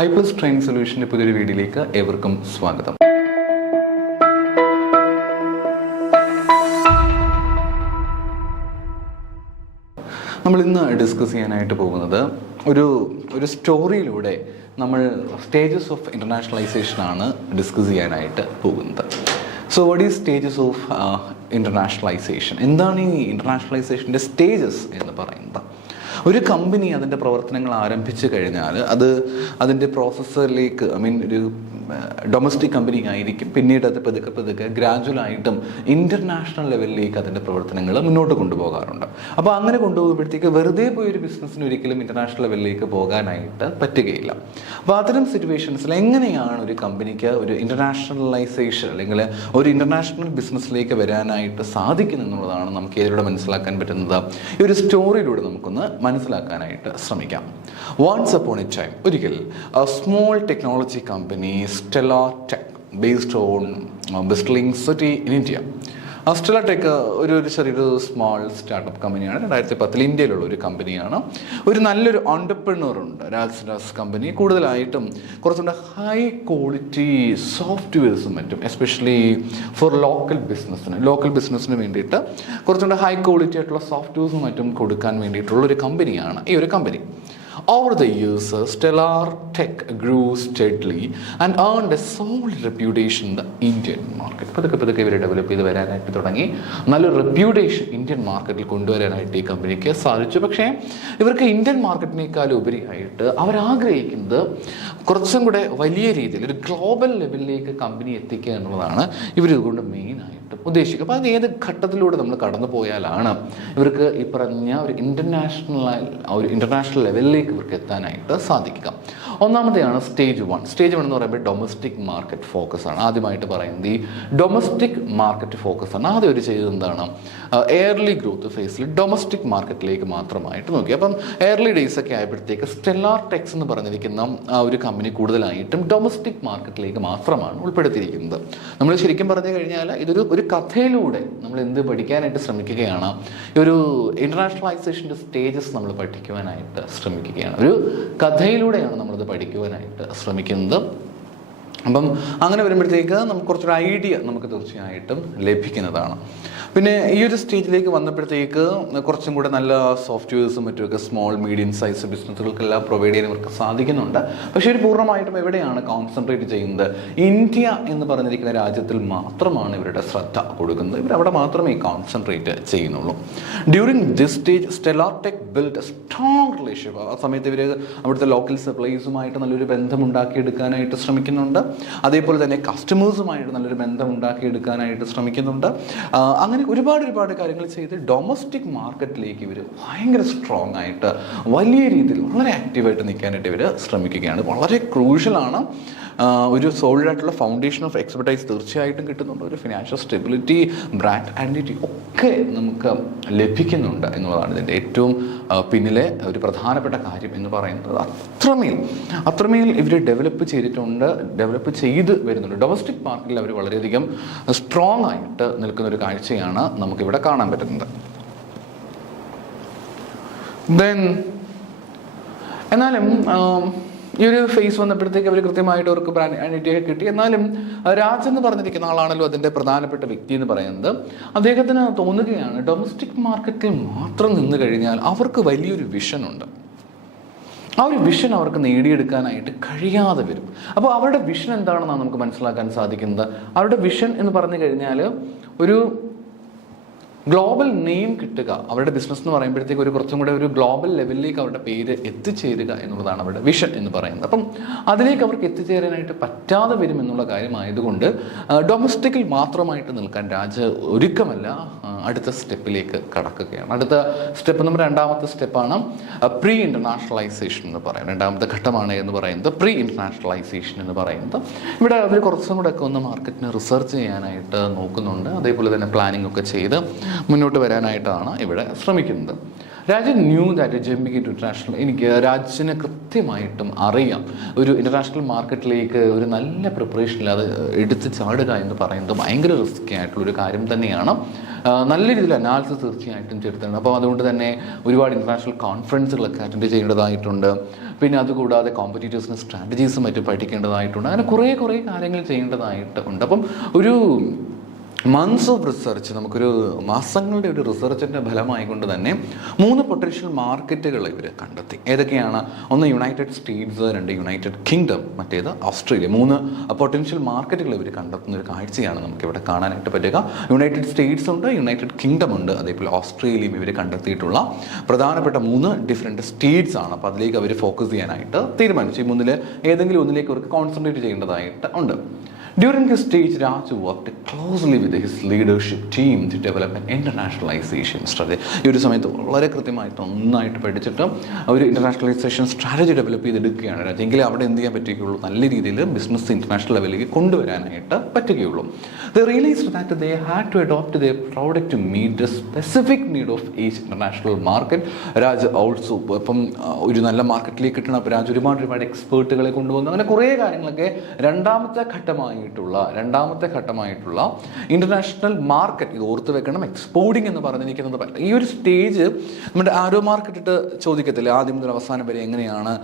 iPlus training സൊല്യൂഷൻ്റെ പുതിയൊരു വീഡിയോയിലേക്ക് ഏവർക്കും സ്വാഗതം. നമ്മൾ ഇന്ന് ഡിസ്കസ് ചെയ്യാനായിട്ട് പോകുന്നത് ഒരു സ്റ്റോറിയിലൂടെ നമ്മൾ സ്റ്റേജസ് ഓഫ് ഇൻ്റർനാഷണലൈസേഷനാണ് ഡിസ്കസ് ചെയ്യാനായിട്ട് പോകുന്നത്. So what is stages of internationalization? എന്താണ് ഈ ഇൻ്റർനാഷണലൈസേഷൻ്റെ സ്റ്റേജസ് എന്ന് പറയുന്നത്? ഒരു കമ്പനി അതിൻ്റെ പ്രവർത്തനങ്ങൾ ആരംഭിച്ചു കഴിഞ്ഞാൽ അതിൻ്റെ പ്രോസസ്സറിലേക്ക് ഒരു ഡൊമസ്റ്റിക് കമ്പനി ആയിരിക്കും. പിന്നീട് അത് പതുക്കെ ഗ്രാജുവലായിട്ടും ഇൻ്റർനാഷണൽ ലെവലിലേക്ക് അതിൻ്റെ പ്രവർത്തനങ്ങൾ മുന്നോട്ട് കൊണ്ടുപോകാറുണ്ട്. അപ്പോൾ അങ്ങനെ കൊണ്ടുപോകുമ്പോഴത്തേക്ക് വെറുതെ പോയൊരു ബിസിനസ്സിന് ഒരിക്കലും ഇൻ്റർനാഷണൽ ലെവലിലേക്ക് പോകാനായിട്ട് പറ്റുകയില്ല. അപ്പോൾ അത്തരം സിറ്റുവേഷൻസിൽ എങ്ങനെയാണ് ഒരു കമ്പനിക്ക് ഒരു ഇൻ്റർനാഷണലൈസേഷൻ അല്ലെങ്കിൽ ഒരു ഇൻ്റർനാഷണൽ ബിസിനസ്സിലേക്ക് വരാനായിട്ട് സാധിക്കുന്നു എന്നുള്ളതാണ് നമുക്ക് ഇതിലൂടെ മനസ്സിലാക്കാൻ പറ്റുന്നത്. ഈ ഒരു സ്റ്റോറിയിലൂടെ നമുക്കൊന്ന് മനസ്സിലാക്കാനായിട്ട് ശ്രമിക്കാം. വൺസ് അപ്പോൺ എ ടൈം, ഒരിക്കൽ small technology company Stellar Tech based on bustling city in India. Stellar Tech ഒരു ചെറിയൊരു സ്മോൾ സ്റ്റാർട്ടപ്പ് കമ്പനിയാണ്. 2010 ഇന്ത്യയിലുള്ള ഒരു കമ്പനിയാണ്. ഒരു നല്ലൊരു ഓൺടർപ്രണർ ഉണ്ട്, രാജ് കമ്പനി. കൂടുതലായിട്ടും കുറച്ചുകൂടെ ഹൈ ക്വാളിറ്റി സോഫ്റ്റ്വെയർസും മറ്റും, എസ്പെഷ്യലി ഫോർ ലോക്കൽ ബിസിനസ്സിന് വേണ്ടിയിട്ട് കുറച്ചുകൂടെ ഹൈ ക്വാളിറ്റി ആയിട്ടുള്ള സോഫ്റ്റ്വെയർസും മറ്റും കൊടുക്കാൻ വേണ്ടിയിട്ടുള്ള ഒരു കമ്പനിയാണ് ഈ ഒരു company. Over the years, Stellar Tech grew steadily and earned a solid reputation in the Indian market. പതുക്കെ ഇവർ ഡെവലപ്പ് ചെയ്ത് വരാനായിട്ട് തുടങ്ങി. നല്ലൊരു റെപ്യൂട്ടേഷൻ ഇന്ത്യൻ മാർക്കറ്റിൽ കൊണ്ടുവരാനായിട്ട് ഈ കമ്പനിക്ക് സാധിച്ചു. പക്ഷേ ഇവർക്ക് ഇന്ത്യൻ മാർക്കറ്റിനേക്കാൾ ഉപരിയായിട്ട് അവരാഗ്രഹിക്കുന്നത് കുറച്ചും കൂടെ വലിയ രീതിയിൽ ഒരു ഗ്ലോബൽ ലെവലിലേക്ക് കമ്പനി എത്തിക്കുക എന്നുള്ളതാണ് ഇവരിതുകൊണ്ട് മെയിനായിട്ട് ഉദ്ദേശിക്കുക. അപ്പോൾ അത് ഏത് ഘട്ടത്തിലൂടെ നമ്മൾ കടന്നു പോയാലാണ് ഇവർക്ക് ഈ പറഞ്ഞ ഒരു ഇൻ്റർനാഷണൽ ലെവലിലേക്ക് ഇവർക്ക് എത്താനായിട്ട് സാധിക്കുക? ഒന്നാമത്തെയാണ് സ്റ്റേജ് 1. സ്റ്റേജ് 1 എന്ന് പറയുമ്പോൾ ഡൊമസ്റ്റിക് മാർക്കറ്റ് ഫോക്കസ് ആണ്. ആദ്യമായിട്ട് പറയുന്നത് ഈ ഡൊമസ്റ്റിക് മാർക്കറ്റ് ഫോക്കസ് ആണ്. ആദ്യം ഒരു ചെയ്തത് എന്താണ്? എയർലി ഗ്രോത്ത് ഫേസിൽ ഡൊമസ്റ്റിക് മാർക്കറ്റിലേക്ക് മാത്രമായിട്ട് നോക്കി. അപ്പം എയർലി ഡേയ്സ് ഒക്കെ ആയപ്പോഴത്തേക്ക് സ്റ്റെല്ലാർ ടെക്സ് എന്ന് പറഞ്ഞിരിക്കുന്ന ആ ഒരു കമ്പനി കൂടുതലായിട്ടും ഡൊമസ്റ്റിക് മാർക്കറ്റിലേക്ക് മാത്രമാണ് ഉൾപ്പെടുത്തിയിരിക്കുന്നത്. നമ്മൾ ശരിക്കും പറഞ്ഞു കഴിഞ്ഞാൽ ഇതൊരു കഥയിലൂടെ നമ്മൾ എന്ത് പഠിക്കാനായിട്ട് ശ്രമിക്കുകയാണ്? ഈ ഒരു ഇൻ്റർനാഷണലൈസേഷൻ്റെ സ്റ്റേജസ് നമ്മൾ പഠിക്കുവാനായിട്ട് ശ്രമിക്കുകയാണ്. ഒരു കഥയിലൂടെയാണ് നമ്മളത് പഠിക്കുവാനായിട്ട് ശ്രമിക്കുന്നത്. അപ്പം അങ്ങനെ വരുമ്പോഴത്തേക്ക് നമുക്ക് കുറച്ചൊരു ഐഡിയ നമുക്ക് തീർച്ചയായിട്ടും ലഭിക്കുന്നതാണ്. പിന്നെ ഈ ഒരു സ്റ്റേജിലേക്ക് വന്നപ്പോഴത്തേക്ക് കുറച്ചും കൂടെ നല്ല സോഫ്റ്റ്വെയർസും മറ്റുമൊക്കെ സ്മോൾ മീഡിയം സൈസ് ബിസിനസ്സുകൾക്കെല്ലാം പ്രൊവൈഡ് ചെയ്യാൻ ഇവർക്ക് സാധിക്കുന്നുണ്ട്. പക്ഷേ ഒരു പൂർണ്ണമായിട്ടും എവിടെയാണ് കോൺസെൻട്രേറ്റ് ചെയ്യുന്നത്? ഇന്ത്യ എന്ന് പറഞ്ഞിരിക്കുന്ന രാജ്യത്തിൽ മാത്രമാണ് ഇവരുടെ ശ്രദ്ധ കൊടുക്കുന്നത്. ഇവരവിടെ മാത്രമേ കോൺസെൻട്രേറ്റ് ചെയ്യുന്നുള്ളൂ. During this stage stellar tech build A strong relationship. ആ സമയത്ത് ഇവർ അവിടുത്തെ ലോക്കൽ സപ്ലൈസുമായിട്ട് നല്ലൊരു ബന്ധം ഉണ്ടാക്കിയെടുക്കാനായിട്ട് ശ്രമിക്കുന്നുണ്ട്. അതേപോലെ തന്നെ കസ്റ്റമേഴ്സുമായിട്ട് നല്ലൊരു ബന്ധം ഉണ്ടാക്കിയെടുക്കാനായിട്ട് ശ്രമിക്കുന്നുണ്ട്. അങ്ങനെ ഒരുപാട് കാര്യങ്ങൾ ചെയ്ത് ഡൊമസ്റ്റിക് മാർക്കറ്റിലേക്ക് ഇവർ ഭയങ്കര സ്ട്രോങ് ആയിട്ട് വലിയ രീതിയിൽ വളരെ ആക്റ്റീവായിട്ട് നിൽക്കാനായിട്ട് ഇവർ ശ്രമിക്കുകയാണ്. വളരെ ക്രൂഷ്യലാണ്. ഒരു സോളിഡ് ആയിട്ടുള്ള ഫൗണ്ടേഷൻ ഓഫ് എക്സ്പെർട്ടൈസ് തീർച്ചയായിട്ടും കിട്ടുന്നുണ്ട്. ഒരു ഫിനാൻഷ്യൽ സ്റ്റെബിലിറ്റി, ബ്രാൻഡ് ഐഡൻറ്റിറ്റി ഒക്കെ നമുക്ക് ലഭിക്കുന്നുണ്ട് എന്നുള്ളതാണ് ഇതിൻ്റെ ഏറ്റവും പിന്നിലെ ഒരു പ്രധാനപ്പെട്ട കാര്യം എന്ന് പറയുന്നത്. അത്രമേൽ ഇവർ ഡെവലപ്പ് ചെയ്ത് വരുന്നുണ്ട്. ഡൊമസ്റ്റിക് മാർക്കറ്റിൽ അവർ വളരെയധികം സ്ട്രോങ് ആയിട്ട് നിൽക്കുന്ന ഒരു കാഴ്ചയാണ് നമുക്കിവിടെ കാണാൻ പറ്റുന്നത്. എന്നാലും ഈ ഒരു ഫേസ് വന്നപ്പോഴത്തേക്ക് അവർ കൃത്യമായിട്ട് അവർക്ക് ബ്രാൻഡ് ഐഡൻറ്റിറ്റി കിട്ടി. എന്നാലും രാജ് എന്ന് പറഞ്ഞിരിക്കുന്ന ആളാണല്ലോ അതിൻ്റെ പ്രധാനപ്പെട്ട വ്യക്തി എന്ന് പറയുന്നത്. അദ്ദേഹത്തിന് തോന്നുകയാണ് ഡൊമസ്റ്റിക് മാർക്കറ്റിൽ മാത്രം നിന്ന് കഴിഞ്ഞാൽ അവർക്ക് വലിയൊരു വിഷനുണ്ട്. ആ ഒരു വിഷൻ അവർക്ക് നേടിയെടുക്കാനായിട്ട് കഴിയാതെ വരും. അപ്പോൾ അവരുടെ വിഷൻ എന്താണെന്നാണ് നമുക്ക് മനസ്സിലാക്കാൻ സാധിക്കുന്നത്. അവരുടെ വിഷൻ എന്ന് പറഞ്ഞു കഴിഞ്ഞാൽ ഒരു ഗ്ലോബൽ നെയിം കിട്ടുക. അവരുടെ ബിസിനസ് എന്ന് പറയുമ്പോഴത്തേക്ക് കുറച്ചും കൂടെ ഒരു ഗ്ലോബൽ ലെവലിലേക്ക് അവരുടെ പേര് എത്തിച്ചേരുക എന്നുള്ളതാണ് അവരുടെ വിഷൻ എന്ന് പറയുന്നത്. അപ്പം അതിലേക്ക് അവർക്ക് എത്തിച്ചേരാനായിട്ട് പറ്റാതെ വരും എന്നുള്ള കാര്യമായതുകൊണ്ട് ഡൊമസ്റ്റിക്കിൽ മാത്രമായിട്ട് നിൽക്കാൻ രാജ് ഒരുക്കമല്ല. അടുത്ത സ്റ്റെപ്പിലേക്ക് കടക്കുകയാണ്. അടുത്ത സ്റ്റെപ്പ് നമ്മുടെ രണ്ടാമത്തെ സ്റ്റെപ്പാണ് പ്രീ ഇൻ്റർനാഷണലൈസേഷൻ എന്ന് പറയുന്നത്. രണ്ടാമത്തെ ഘട്ടമാണ് എന്ന് പറയുന്നത് പ്രീ ഇൻ്റർനാഷണലൈസേഷൻ എന്ന് പറയുന്നത്. ഇവിടെ അവർ കുറച്ചും കൂടെ ഒക്കെ ഒന്ന് മാർക്കറ്റിനെ റിസർച്ച് ചെയ്യാനായിട്ട് നോക്കുന്നുണ്ട്. അതേപോലെ തന്നെ പ്ലാനിംഗ് ഒക്കെ ചെയ്ത് മുന്നോട്ട് വരാനായിട്ടാണ് ഇവിടെ ശ്രമിക്കുന്നത്. Rajan knew that jumping into international, എനിക്ക് രാജിനെ കൃത്യമായിട്ടും അറിയാം ഒരു ഇൻ്റർനാഷണൽ മാർക്കറ്റിലേക്ക് ഒരു നല്ല പ്രിപ്പറേഷനിൽ അത് എടുത്ത് ചാടുക എന്ന് പറയുന്നത് ഭയങ്കര റിസ്ക്കി ആയിട്ടുള്ളൊരു കാര്യം തന്നെയാണ്. നല്ല രീതിയിൽ അനാലിസിസ് തീർച്ചയായിട്ടും ചെയ്തിട്ടുണ്ട്. അപ്പോൾ അതുകൊണ്ട് തന്നെ ഒരുപാട് ഇൻ്റർനാഷണൽ കോൺഫറൻസുകളൊക്കെ അറ്റൻഡ് ചെയ്യേണ്ടതായിട്ടുണ്ട്. പിന്നെ അതുകൂടാതെ കോമ്പറ്റീറ്റേഴ്സിന് സ്ട്രാറ്റജീസും മറ്റും പഠിക്കേണ്ടതായിട്ടുണ്ട്. അങ്ങനെ കുറേ കാര്യങ്ങൾ ചെയ്യേണ്ടതായിട്ടുണ്ട്. അപ്പം ഒരു മന്ത്സ് ഓഫ് റിസർച്ച്, നമുക്കൊരു മാസങ്ങളുടെ ഒരു റിസർച്ചിൻ്റെ ഫലമായിക്കൊണ്ട് തന്നെ 3 പൊട്ടൻഷ്യൽ മാർക്കറ്റുകൾ ഇവർ കണ്ടെത്തി. ഏതൊക്കെയാണ്? ഒന്ന് യുണൈറ്റഡ് സ്റ്റേറ്റ്സ്, 2 യുണൈറ്റഡ് കിങ്ഡം, മറ്റേത് ഓസ്ട്രേലിയ. 3 പൊട്ടൻഷ്യൽ മാർക്കറ്റുകൾ ഇവർ കണ്ടെത്തുന്ന ഒരു കാഴ്ചയാണ് നമുക്കിവിടെ കാണാനായിട്ട് പറ്റുക. യുണൈറ്റഡ് സ്റ്റേറ്റ്സ് ഉണ്ട്, യുണൈറ്റഡ് കിങ്ഡം ഉണ്ട്, അതേപോലെ ഓസ്ട്രേലിയയും ഇവർ കണ്ടെത്തിയിട്ടുള്ള പ്രധാനപ്പെട്ട 3 ഡിഫറെൻറ്റ് സ്റ്റേറ്റ്സ് ആണ്. അപ്പോൾ അതിലേക്ക് അവർ ഫോക്കസ് ചെയ്യാനായിട്ട് തീരുമാനിച്ചു. ഈ 3 ഏതെങ്കിലും ഒന്നിലേക്ക് അവർക്ക് കോൺസെൻട്രേറ്റ് ചെയ്യേണ്ടതായിട്ട് ഉണ്ട്. During this stage, Raj worked closely with his leadership team to develop an internationalization strategy. ഈ ഒരു സമയത്ത് വളരെ കൃത്യമായിട്ട് ഒന്നായിട്ട് പഠിച്ചിട്ട് ഒരു ഇൻ്റർനാഷണലൈസേഷൻ സ്ട്രാറ്റജി ഡെവലപ്പ് ചെയ്തെടുക്കുകയാണ് രാജ്. എങ്കിലേ അവിടെ എന്ത് ചെയ്യാൻ പറ്റുകയുള്ളൂ, നല്ല രീതിയിൽ ബിസിനസ് ഇൻ്റർനാഷണൽ ലെവലിലേക്ക് കൊണ്ടുവരാനായിട്ട് പറ്റുകയുള്ളൂ. They realized that they had to adopt their product to meet the specific need of each international market. Raj also ഇപ്പം ഒരു നല്ല മാർക്കറ്റിലേക്ക് കിട്ടണം. അപ്പോൾ രാജ് ഒരുപാട് എക്സ്പേർട്ടുകളെ കൊണ്ടുവന്നു. അങ്ങനെ കുറേ കാര്യങ്ങളൊക്കെ രണ്ടാമത്തെ ഘട്ടമായിട്ടുള്ള ഇൻ്റർനാഷണൽ മാർക്കറ്റ്, ഇത് ഓർത്ത് വെക്കണം, എക്സ്പോർട്ടിംഗ് എന്ന് പറഞ്ഞിരിക്കുന്നത്. ഈ ഒരു സ്റ്റേജ് നമ്മുടെ ആരോ മാർക്കറ്റ് ഇട്ട് ചോദിക്കത്തില്ല ആദ്യം മുതൽ അവസാനം വരെ എങ്ങനെയാണ്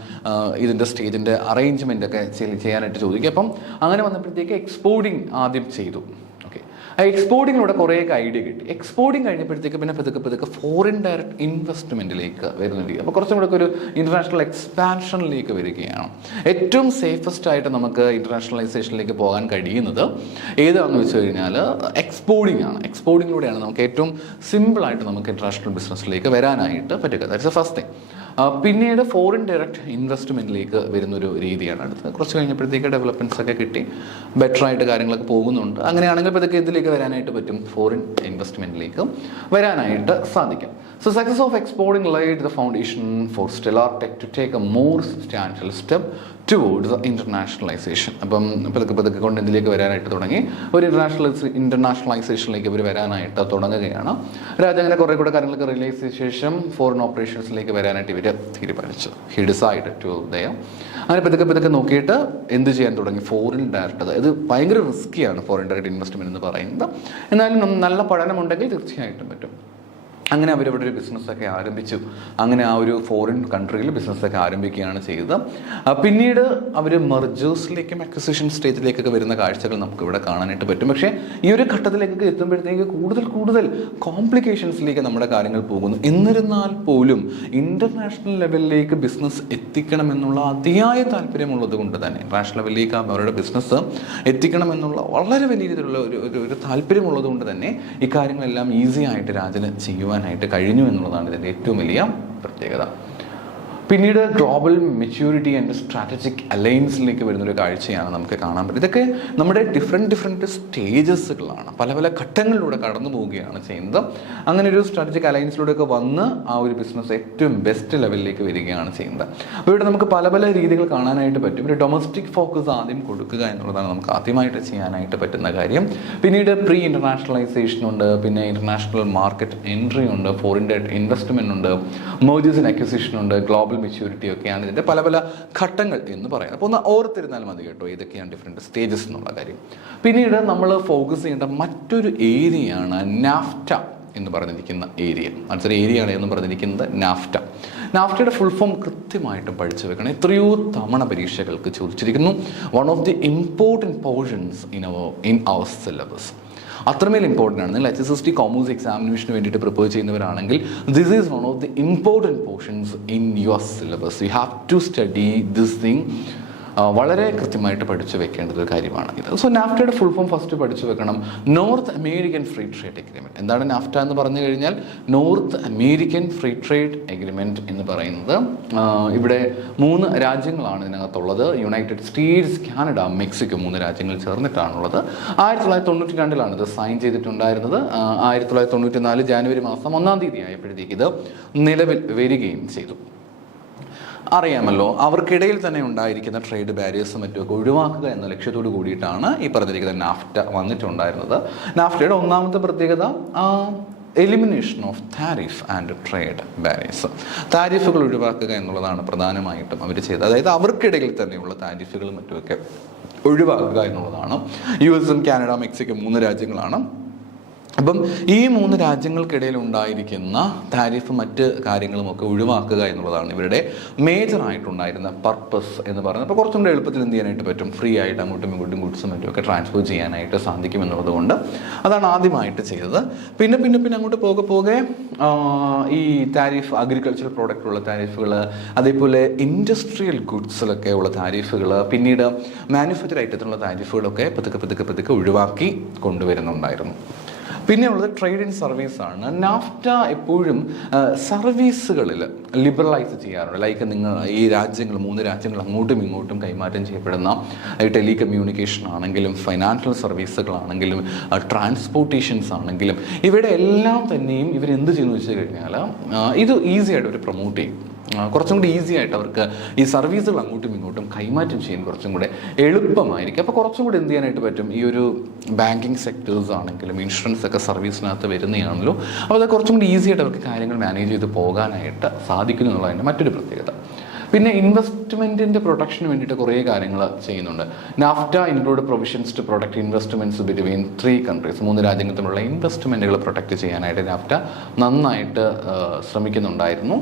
ഇതിൻ്റെ സ്റ്റേജിൻ്റെ അറേഞ്ച്മെൻ്റ് ഒക്കെ ചെയ്യാനായിട്ട് ചോദിക്കുക. അപ്പം അങ്ങനെ വന്നപ്പോഴത്തേക്ക് എക്സ്പോർട്ടിംഗ് ആദ്യം ചെയ്തു. ഓക്കെ, ആ എക്സ്പോർട്ടിങ്ങിലൂടെ കുറേയൊക്കെ ഐഡിയ കിട്ടി. എക്സ്പോർട്ടിങ് കഴിഞ്ഞപ്പോഴത്തേക്ക് പിന്നെ പതുക്കെ ഫോറിൻ ഡയറക്റ്റ് ഇൻവെസ്റ്റ്മെൻറ്റിലേക്ക് വരുന്നുണ്ട്. അപ്പോൾ കുറച്ചും കൂടെ ഒരു ഇൻ്റർനാഷണൽ എക്സ്പാൻഷനിലേക്ക് വരികയാണ്. ഏറ്റവും സേഫസ്റ്റ് ആയിട്ട് നമുക്ക് ഇൻ്റർനാഷണലൈസേഷനിലേക്ക് പോകാൻ കഴിയുന്നത് ഏതാണെന്ന് വെച്ച് കഴിഞ്ഞാൽ എക്സ്പോർട്ടിംഗ് ആണ്. എക്സ്പോർട്ടിങ്ങിലൂടെയാണ് നമുക്ക് ഏറ്റവും സിമ്പിളായിട്ട് നമുക്ക് ഇൻ്റർനാഷണൽ ബിസിനസ്സിലേക്ക് വരാനായിട്ട് പറ്റുക. That's the first thing. പിന്നീട് ഫോറിൻ ഡയറക്റ്റ് ഇൻവെസ്റ്റ്മെൻറ്റിലേക്ക് വരുന്നൊരു രീതിയാണ് അടുത്തത്. കുറച്ച് കഴിഞ്ഞപ്പോഴത്തേക്ക് ഡെവലപ്മെൻറ്റ്സ് ഒക്കെ കിട്ടി, ബെറ്ററായിട്ട് കാര്യങ്ങളൊക്കെ പോകുന്നുണ്ട്. അങ്ങനെയാണെങ്കിൽ ഇപ്പോഴത്തേക്ക് ഇതിലേക്ക് വരാനായിട്ട് പറ്റും, ഫോറിൻ ഇൻവെസ്റ്റ്മെൻറ്റിലേക്ക് വരാനായിട്ട് സാധിക്കും. So success of exporting laid the foundation for Stellar Tech to take a more substantial step towards the internationalization. അപ്പം പതുക്കെ കൊണ്ട് ഇതിലേക്ക് വരാനായിട്ട് തുടങ്ങി. ഒരു ഇൻ്റർനാഷണലൈസേഷനിലേക്ക് ഇവർ വരാനായിട്ട് തുടങ്ങുകയാണ്. രാജ് അങ്ങനെ കുറേ കൂടെ കാര്യങ്ങളൊക്കെ റിയലൈസ് ചെയ്ത ശേഷം ഫോറിൻ ഓപ്പറേഷൻസിലേക്ക് വരാനായിട്ട് ഇവർ തീരുമാനിച്ചു. ഹി ഡിസൈഡ് ടു ദയം. അങ്ങനെ പതുക്കെ നോക്കിയിട്ട് എന്ത് ചെയ്യാൻ തുടങ്ങി, ഫോറിൻ ഡയറക്റ്റ്. ഇത് ഭയങ്കര റിസ്ക്കിയാണ് ഫോറിൻ ഡയറക്റ്റ് ഇൻവെസ്റ്റ്മെൻറ്റ് എന്ന് പറയുന്നത്. എന്നാലും നല്ല പഠനമുണ്ടെങ്കിൽ തീർച്ചയായിട്ടും പറ്റും. അങ്ങനെ അവരവിടെ ഒരു ബിസിനസ്സൊക്കെ ആരംഭിച്ചു. അങ്ങനെ ആ ഒരു ഫോറിൻ കൺട്രിയിൽ ബിസിനസ്സൊക്കെ ആരംഭിക്കുകയാണ് ചെയ്തത്. പിന്നീട് അവർ മെർജേഴ്സിലേക്കും അക്വിസിഷൻ സ്റ്റേജിലേക്കൊക്കെ വരുന്ന കാഴ്ചകൾ നമുക്കിവിടെ കാണാനായിട്ട് പറ്റും. പക്ഷേ ഈ ഒരു ഘട്ടത്തിലേക്കൊക്കെ എത്തുമ്പോഴത്തേക്ക് കൂടുതൽ കോംപ്ലിക്കേഷൻസിലേക്ക് നമ്മുടെ കാര്യങ്ങൾ പോകുന്നു. എന്നിരുന്നാൽ പോലും ഇൻ്റർനാഷണൽ ലെവലിലേക്ക് ബിസിനസ് എത്തിക്കണമെന്നുള്ള അതിയായ താല്പര്യമുള്ളത് കൊണ്ട് തന്നെ, ഇൻ്റർനാഷണൽ ലെവലിലേക്ക് അവരുടെ ബിസിനസ് എത്തിക്കണമെന്നുള്ള വളരെ വലിയ രീതിയിലുള്ള ഒരു താല്പര്യമുള്ളത് കൊണ്ട് തന്നെ ഈ കാര്യങ്ങളെല്ലാം ഈസി ആയിട്ട് രാജന് ചെയ്യുവാനായിട്ട് കഴിഞ്ഞു എന്നുള്ളതാണ് ഇതിൻ്റെ ഏറ്റവും വലിയ പ്രത്യേകത. പിന്നീട് ഗ്ലോബൽ മെച്യൂരിറ്റി ആൻഡ് സ്ട്രാറ്റജിക് അലയൻസിലേക്ക് വരുന്നൊരു കാഴ്ചയാണ് നമുക്ക് കാണാൻ പറ്റും. ഇതൊക്കെ നമ്മുടെ ഡിഫറെൻറ്റ് സ്റ്റേജസുകളാണ്, പല ഘട്ടങ്ങളിലൂടെ കടന്നു പോവുകയാണ് ചെയ്യുന്നത്. അങ്ങനെ ഒരു സ്ട്രാറ്റജിക് അലയൻസിലൂടെയൊക്കെ വന്ന് ആ ഒരു ബിസിനസ് ഏറ്റവും ബെസ്റ്റ് ലെവലിലേക്ക് വരികയാണ് ചെയ്യുന്നത്. അപ്പോൾ ഇവിടെ നമുക്ക് പല രീതികൾ കാണാനായിട്ട് പറ്റും. ഒരു ഡൊമസ്റ്റിക് ഫോക്കസ് ആദ്യം കൊടുക്കുക എന്നുള്ളതാണ് നമുക്ക് ആദ്യമായിട്ട് ചെയ്യാനായിട്ട് പറ്റുന്ന കാര്യം. പിന്നീട് പ്രീ ഇൻ്റർനാഷണലൈസേഷൻ ഉണ്ട്, പിന്നെ ഇൻ്റർനാഷണൽ മാർക്കറ്റ് എൻട്രി ഉണ്ട്, ഫോറിൻ ഡയറക്റ്റ് ഇൻവെസ്റ്റ്മെൻറ്റ് ഉണ്ട്, മെർജേഴ്സ് ആൻഡ് അക്വിസിഷൻ ഉണ്ട്, ഗ്ലോബൽ മെച്യൂരിറ്റി ഒക്കെയാണ് ഇതിൻ്റെ പല ഘട്ടങ്ങൾ എന്ന് പറയുന്നത്. അപ്പോൾ ഒന്ന് ഓർത്തിരുന്നാൽ മതി കേട്ടോ, ഇതൊക്കെയാണ് ഡിഫറെൻറ്റ് സ്റ്റേജസ് എന്നുള്ള കാര്യം. പിന്നീട് നമ്മൾ ഫോക്കസ് ചെയ്യേണ്ട മറ്റൊരു ഏരിയയാണ് നാഫ്റ്റ എന്ന് പറഞ്ഞിരിക്കുന്ന ഏരിയ. മറ്റൊരു ഏരിയയാണ് എന്ന് പറഞ്ഞിരിക്കുന്നത് നാഫ്റ്റ. നാഫ്റ്റയുടെ ഫുൾ ഫോം കൃത്യമായിട്ടും പഠിച്ചു വെക്കണം. എത്രയോ തവണ പരീക്ഷകൾക്ക് ചോദിച്ചിരിക്കുന്നു. One of the important portions in our syllabus. അത്രമേൽ ഇമ്പോർട്ടൻ്റ് ആണ്. നിങ്ങൾ HSST കോമേഴ്സ് എക്സാമിനേഷന് വേണ്ടിയിട്ട് പ്രിപ്പയർ ചെയ്യുന്നവരാണെങ്കിൽ this is one of the important portions in your syllabus. You have to study this thing. വളരെ കൃത്യമായിട്ട് പഠിച്ചു വെക്കേണ്ടത് ഒരു കാര്യമാണ് ഇത്. സോ നാഫ്റ്റയുടെ ഫുൾ ഫോം ഫസ്റ്റ് പഠിച്ചു വെക്കണം. North American Free Trade Agreement. എന്താണ് നാഫ്റ്റ എന്ന് പറഞ്ഞു കഴിഞ്ഞാൽ? North American Free Trade Agreement എന്ന് പറയുന്നത് ഇവിടെ 3 രാജ്യങ്ങളാണ് ഇതിനകത്തുള്ളത്. യുണൈറ്റഡ് സ്റ്റേറ്റ്സ്, കാനഡ, മെക്സിക്കോ, 3 രാജ്യങ്ങൾ ചേർന്നിട്ടാണുള്ളത്. 1992 ഇത് സൈൻ ചെയ്തിട്ടുണ്ടായിരുന്നത്. 1994 ജാനുവരി മാസം 1-ാം തീയതി ആയപ്പോഴത്തേക്ക് ഇത് നിലവിൽ വരികയും ചെയ്തു. അറിയാമല്ലോ, അവർക്കിടയിൽ തന്നെ ഉണ്ടായിരിക്കുന്ന ട്രേഡ് ബാരിയേഴ്സും മറ്റുമൊക്കെ ഒഴിവാക്കുക എന്ന ലക്ഷ്യത്തോട് കൂടിയിട്ടാണ് ഈ പറഞ്ഞിരിക്കുന്ന നാഫ്റ്റ വന്നിട്ടുണ്ടായിരുന്നത്. നാഫ്റ്റയുടെ ഒന്നാമത്തെ പ്രത്യേകത elimination of tariff and trade barriers. താരിഫുകൾ ഒഴിവാക്കുക എന്നുള്ളതാണ് പ്രധാനമായിട്ടും അവർ ചെയ്തത്. അതായത് അവർക്കിടയിൽ തന്നെയുള്ള താരിഫുകളും മറ്റുമൊക്കെ ഒഴിവാക്കുക എന്നുള്ളതാണ്. US, കാനഡ, മെക്സിക്കോ 3 രാജ്യങ്ങളാണ്. അപ്പം ഈ 3 രാജ്യങ്ങൾക്കിടയിൽ ഉണ്ടായിരിക്കുന്ന താരിഫ് മറ്റ് കാര്യങ്ങളുമൊക്കെ ഒഴിവാക്കുക എന്നുള്ളതാണ് ഇവരുടെ മേജറായിട്ടുണ്ടായിരുന്ന പർപ്പസ് എന്ന് പറയുന്നത്. അപ്പോൾ കുറച്ചും കൂടെ എളുപ്പത്തിൽ എന്ത് ചെയ്യാനായിട്ട് പറ്റും, ഫ്രീ ആയിട്ട് അങ്ങോട്ടും ഇങ്ങോട്ടും ഗുഡ്സും മറ്റുമൊക്കെ ട്രാൻസ്ഫർ ചെയ്യാനായിട്ട് സാധിക്കും എന്നുള്ളത് കൊണ്ട് അതാണ് ആദ്യമായിട്ട് ചെയ്തത്. പിന്നെ അങ്ങോട്ട് പോകെ ഈ താരിഫ് അഗ്രികൾച്ചറൽ പ്രോഡക്റ്റുള്ള താരിഫുകൾ, അതേപോലെ ഇൻഡസ്ട്രിയൽ ഗുഡ്സിലൊക്കെ ഉള്ള താരിഫുകൾ, പിന്നീട് മാനുഫാക്ചർ ഐറ്റത്തിലുള്ള താരിഫുകളൊക്കെ പതുക്കെ ഒഴിവാക്കി കൊണ്ടുവരുന്നുണ്ടായിരുന്നു. പിന്നെ ഉള്ളത് ട്രേഡ് ആൻഡ് സർവീസ് ആണ്. നാഫ്റ്റ എപ്പോഴും സർവീസുകളിൽ ലിബറലൈസ് ചെയ്യാറുണ്ട്. ലൈക്ക് നിങ്ങൾ ഈ 3 രാജ്യങ്ങൾ അങ്ങോട്ടും ഇങ്ങോട്ടും കൈമാറ്റം ചെയ്യപ്പെടുന്ന ടെലികമ്മ്യൂണിക്കേഷൻ ആണെങ്കിലും ഫൈനാൻഷ്യൽ സർവീസുകളാണെങ്കിലും ട്രാൻസ്പോർട്ടേഷൻസ് ആണെങ്കിലും ഇവിടെ എല്ലാം തന്നെയും ഇവരെന്ത് ചെയ്യുന്നു വെച്ച് കഴിഞ്ഞാൽ ഇത് ഈസി ആയിട്ട് അവർ പ്രൊമോട്ട് ചെയ്യും. കുറച്ചും കൂടി ഈസി ആയിട്ട് അവർക്ക് ഈ സർവീസുകൾ അങ്ങോട്ടും ഇങ്ങോട്ടും കൈമാറ്റം ചെയ്യാൻ കുറച്ചും കൂടെ എളുപ്പമായിരിക്കും. അപ്പോൾ കുറച്ചും കൂടി എന്ത് ചെയ്യാനായിട്ട് പറ്റും, ഈ ഒരു ബാങ്കിങ് സെക്ടേഴ്സ് ആണെങ്കിലും ഇൻഷുറൻസ് ഒക്കെ സർവീസിനകത്ത് വരുന്നതാണല്ലോ, അപ്പോൾ അത് കുറച്ചും കൂടി ഈസി ആയിട്ട് അവർക്ക് കാര്യങ്ങൾ മാനേജ് ചെയ്ത് പോകാനായിട്ട് സാധിക്കുന്നു എന്നുള്ളതിൻ്റെ മറ്റൊരു പ്രത്യേകത. പിന്നെ ഇൻവെസ്റ്റ്മെൻറ്റിൻ്റെ പ്രൊട്ടക്ഷന് വേണ്ടിയിട്ട് കുറേ കാര്യങ്ങൾ ചെയ്യുന്നുണ്ട്. NAFTA include provisions to protect investments between 3 countries. 3 രാജ്യങ്ങൾ തമ്മിലുള്ള ഇൻവെസ്റ്റ്മെൻറ്റുകൾ പ്രൊട്ടക്ട് ചെയ്യാനായിട്ട് നാഫ്റ്റ നന്നായിട്ട് ശ്രമിക്കുന്നുണ്ടായിരുന്നു.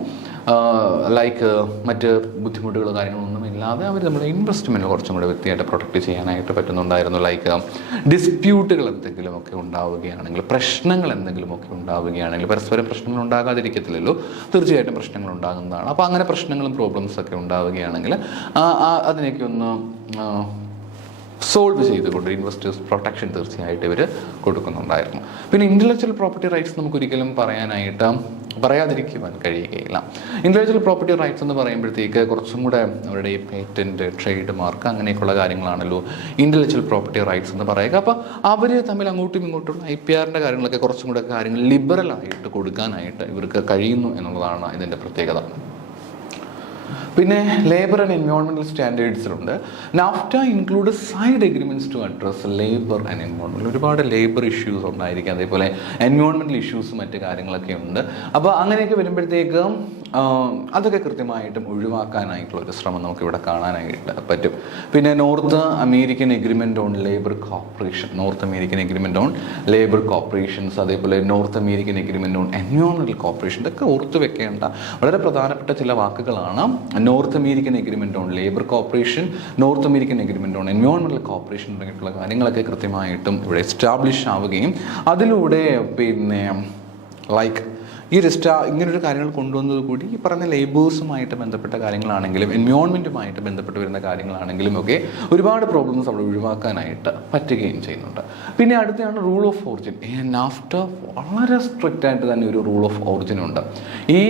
ലൈക്ക് മറ്റ് ബുദ്ധിമുട്ടുകളോ കാര്യങ്ങളൊന്നും ഇല്ലാതെ അവർ നമ്മുടെ ഇൻവെസ്റ്റ്മെൻറ്റ് കുറച്ചും കൂടെ വൃത്തിയായിട്ട് പ്രൊട്ടക്ട് ചെയ്യാനായിട്ട് പറ്റുന്നുണ്ടായിരുന്നു. ലൈക്ക് ഡിസ്പ്യൂട്ടുകൾ എന്തെങ്കിലുമൊക്കെ ഉണ്ടാവുകയാണെങ്കിൽ, പ്രശ്നങ്ങൾ എന്തെങ്കിലുമൊക്കെ ഉണ്ടാവുകയാണെങ്കിൽ, പരസ്പരം പ്രശ്നങ്ങൾ ഉണ്ടാകാതിരിക്കത്തില്ലല്ലോ, തീർച്ചയായിട്ടും പ്രശ്നങ്ങൾ ഉണ്ടാകുന്നതാണ്. അപ്പോൾ അങ്ങനെ പ്രശ്നങ്ങളും പ്രോബ്ലംസ് ഒക്കെ ഉണ്ടാവുകയാണെങ്കിൽ അതിനൊക്കെ ഒന്ന് സോൾവ് ചെയ്തുകൊണ്ട് ഇൻവെസ്റ്റേഴ്സ് പ്രൊട്ടക്ഷൻ തീർച്ചയായിട്ടും ഇവർ കൊടുക്കുന്നുണ്ടായിരുന്നു. പിന്നെ ഇൻ്റലക്ച്വൽ പ്രോപ്പർട്ടി റൈറ്റ്സ് നമുക്കൊരിക്കലും പറയാതിരിക്കുവാൻ കഴിയുകയില്ല. ഇൻ്റലക്ച്വൽ പ്രോപ്പർട്ടി റൈറ്റ്സ് എന്ന് പറയുമ്പോഴത്തേക്ക് കുറച്ചും കൂടെ അവരുടെ ഈ പേറ്റൻറ്റ്, ട്രേഡ് മാർക്ക് അങ്ങനെയൊക്കെയുള്ള കാര്യങ്ങളാണല്ലോ ഇൻ്റലക്ച്വൽ പ്രോപ്പർട്ടി റൈറ്റ്സ് എന്ന് പറയുക. അപ്പോൾ അവർ തമ്മിൽ അങ്ങോട്ടും ഇങ്ങോട്ടും IPRൻ്റെ കാര്യങ്ങളൊക്കെ കുറച്ചും കൂടെ കാര്യങ്ങൾ ലിബറലായിട്ട് കൊടുക്കാനായിട്ട് ഇവർക്ക് കഴിയുന്നു എന്നുള്ളതാണ് ഇതിൻ്റെ പ്രത്യേകത. പിന്നെ ലേബർ ആൻഡ് എൻവയോൺമെൻറ്റൽ സ്റ്റാൻഡേർഡ്സിലുണ്ട്. NAFTA include side agreements to address labour and environment. ഒരുപാട് ലേബർ ഇഷ്യൂസ് ഉണ്ടായിരിക്കും, അതേപോലെ എൻവയോൺമെൻറ്റൽ ഇഷ്യൂസ് മറ്റ് കാര്യങ്ങളൊക്കെ ഉണ്ട്. അപ്പോൾ അങ്ങനെയൊക്കെ വരുമ്പോഴത്തേക്കും അതൊക്കെ കൃത്യമായിട്ടും ഒഴിവാക്കാനായിട്ടുള്ള ഒരു ശ്രമം നമുക്കിവിടെ കാണാനായിട്ട് പറ്റും. പിന്നെ North American agreement on labour corporation, അതേപോലെ North American agreement on environmental corporation, ഇതൊക്കെ ഓർത്ത് വെക്കേണ്ട വളരെ പ്രധാനപ്പെട്ട ചില വാക്കുകളാണ്. North American agreement on labour corporation, North American agreement on environmental corporation തുടങ്ങിയിട്ടുള്ള കാര്യങ്ങളൊക്കെ കൃത്യമായിട്ടും ഇവിടെ എസ്റ്റാബ്ലിഷ് ആവുകയും അതിലൂടെ പിന്നെ ലൈക്ക് ഈ ഇങ്ങനൊരു കാര്യങ്ങൾ കൊണ്ടുവന്നത് കൂടി ഈ പറഞ്ഞ ലേബേഴ്സുമായിട്ട് ബന്ധപ്പെട്ട കാര്യങ്ങളാണെങ്കിലും എൻവയോൺമെൻറ്റുമായിട്ട് ബന്ധപ്പെട്ട് വരുന്ന കാര്യങ്ങളാണെങ്കിലും ഒക്കെ ഒരുപാട് പ്രോബ്ലംസ് അവിടെ ഒഴിവാക്കാനായിട്ട് പറ്റുകയും ചെയ്യുന്നുണ്ട്. പിന്നെ അടുത്താണ് റൂൾ ഓഫ് ഓറിജിൻ. നാഫ്റ്റ വളരെ സ്ട്രിക്റ്റ് ആയിട്ട് തന്നെ ഒരു റൂൾ ഓഫ് ഓറിജിൻ ഉണ്ട്. ഈ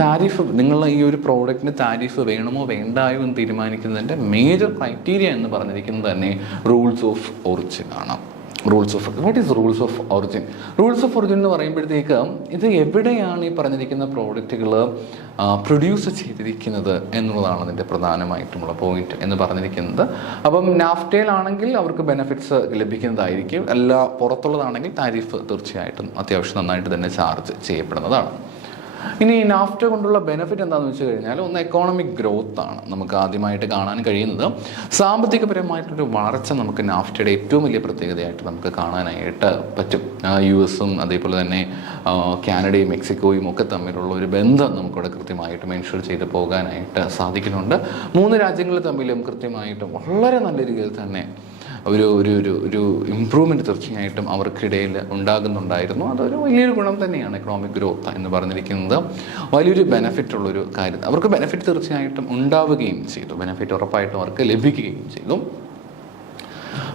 താരിഫ്, നിങ്ങൾ ഈ ഒരു പ്രോഡക്റ്റിന് താരിഫ് വേണമോ വേണ്ടായോ എന്ന് തീരുമാനിക്കുന്നതിൻ്റെ മേജർ ക്രൈറ്റീരിയ എന്ന് പറഞ്ഞിരിക്കുന്നത് തന്നെ റൂൾസ് ഓഫ് ഒറിജിൻ ആണ്. What is rules of origin? Rules of origin എന്ന് പറയുമ്പോഴത്തേക്ക് ഇത് എവിടെയാണ് ഈ പറഞ്ഞിരിക്കുന്ന പ്രോഡക്റ്റുകൾ പ്രൊഡ്യൂസ് ചെയ്തിരിക്കുന്നത് എന്നുള്ളതാണ് അതിൻ്റെ പ്രധാനമായിട്ടുമുള്ള പോയിന്റ് എന്ന് പറഞ്ഞിരിക്കുന്നത്. അപ്പം നാഫ്റ്റയിലാണെങ്കിൽ അവർക്ക് ബെനിഫിറ്റ്സ് ലഭിക്കുന്നതായിരിക്കും. എല്ലാ പുറത്തുള്ളതാണെങ്കിൽ താരിഫ് തീർച്ചയായിട്ടും അത്യാവശ്യം നന്നായിട്ട് തന്നെ ചാർജ് ചെയ്യപ്പെടുന്നതാണ്. ഇനി നാഫ്റ്റ കൊണ്ടുള്ള ബെനിഫിറ്റ് എന്താണെന്ന് വെച്ച് കഴിഞ്ഞാൽ, ഒന്ന് എക്കോണമിക് ഗ്രോത്ത് ആണ് നമുക്ക് ആദ്യമായിട്ട് കാണാൻ കഴിയുന്നത്. സാമ്പത്തികപരമായിട്ടൊരു വളർച്ച നമുക്ക് നാഫ്റ്റയുടെ ഏറ്റവും വലിയ പ്രത്യേകതയായിട്ട് നമുക്ക് കാണാനായിട്ട് പറ്റും. US-ഉം അതേപോലെ തന്നെ കാനഡയും മെക്സിക്കോയും ഒക്കെ തമ്മിലുള്ള ഒരു ബന്ധം നമുക്കിവിടെ കൃത്യമായിട്ടും എൻഷുർ ചെയ്ത് പോകാനായിട്ട് സാധിക്കുന്നുണ്ട്. 3 രാജ്യങ്ങൾ തമ്മിലും കൃത്യമായിട്ടും വളരെ നല്ല രീതിയിൽ തന്നെ ഒരു ഇമ്പ്രൂവ്മെൻറ്റ് തീർച്ചയായിട്ടും അവർക്കിടയിൽ ഉണ്ടാകുന്നുണ്ടായിരുന്നു. അതൊരു വലിയൊരു ഗുണം തന്നെയാണ് എക്കണോമിക് ഗ്രോത്ത് എന്ന് പറഞ്ഞിരിക്കുന്നത്. വലിയൊരു ബെനിഫിറ്റ് ഉള്ളൊരു കാര്യം, അവർക്ക് ബെനിഫിറ്റ് തീർച്ചയായിട്ടും ഉണ്ടാവുകയും ചെയ്തു, ബെനിഫിറ്റ് ഉറപ്പായിട്ടും അവർക്ക് ലഭിക്കുകയും ചെയ്തു.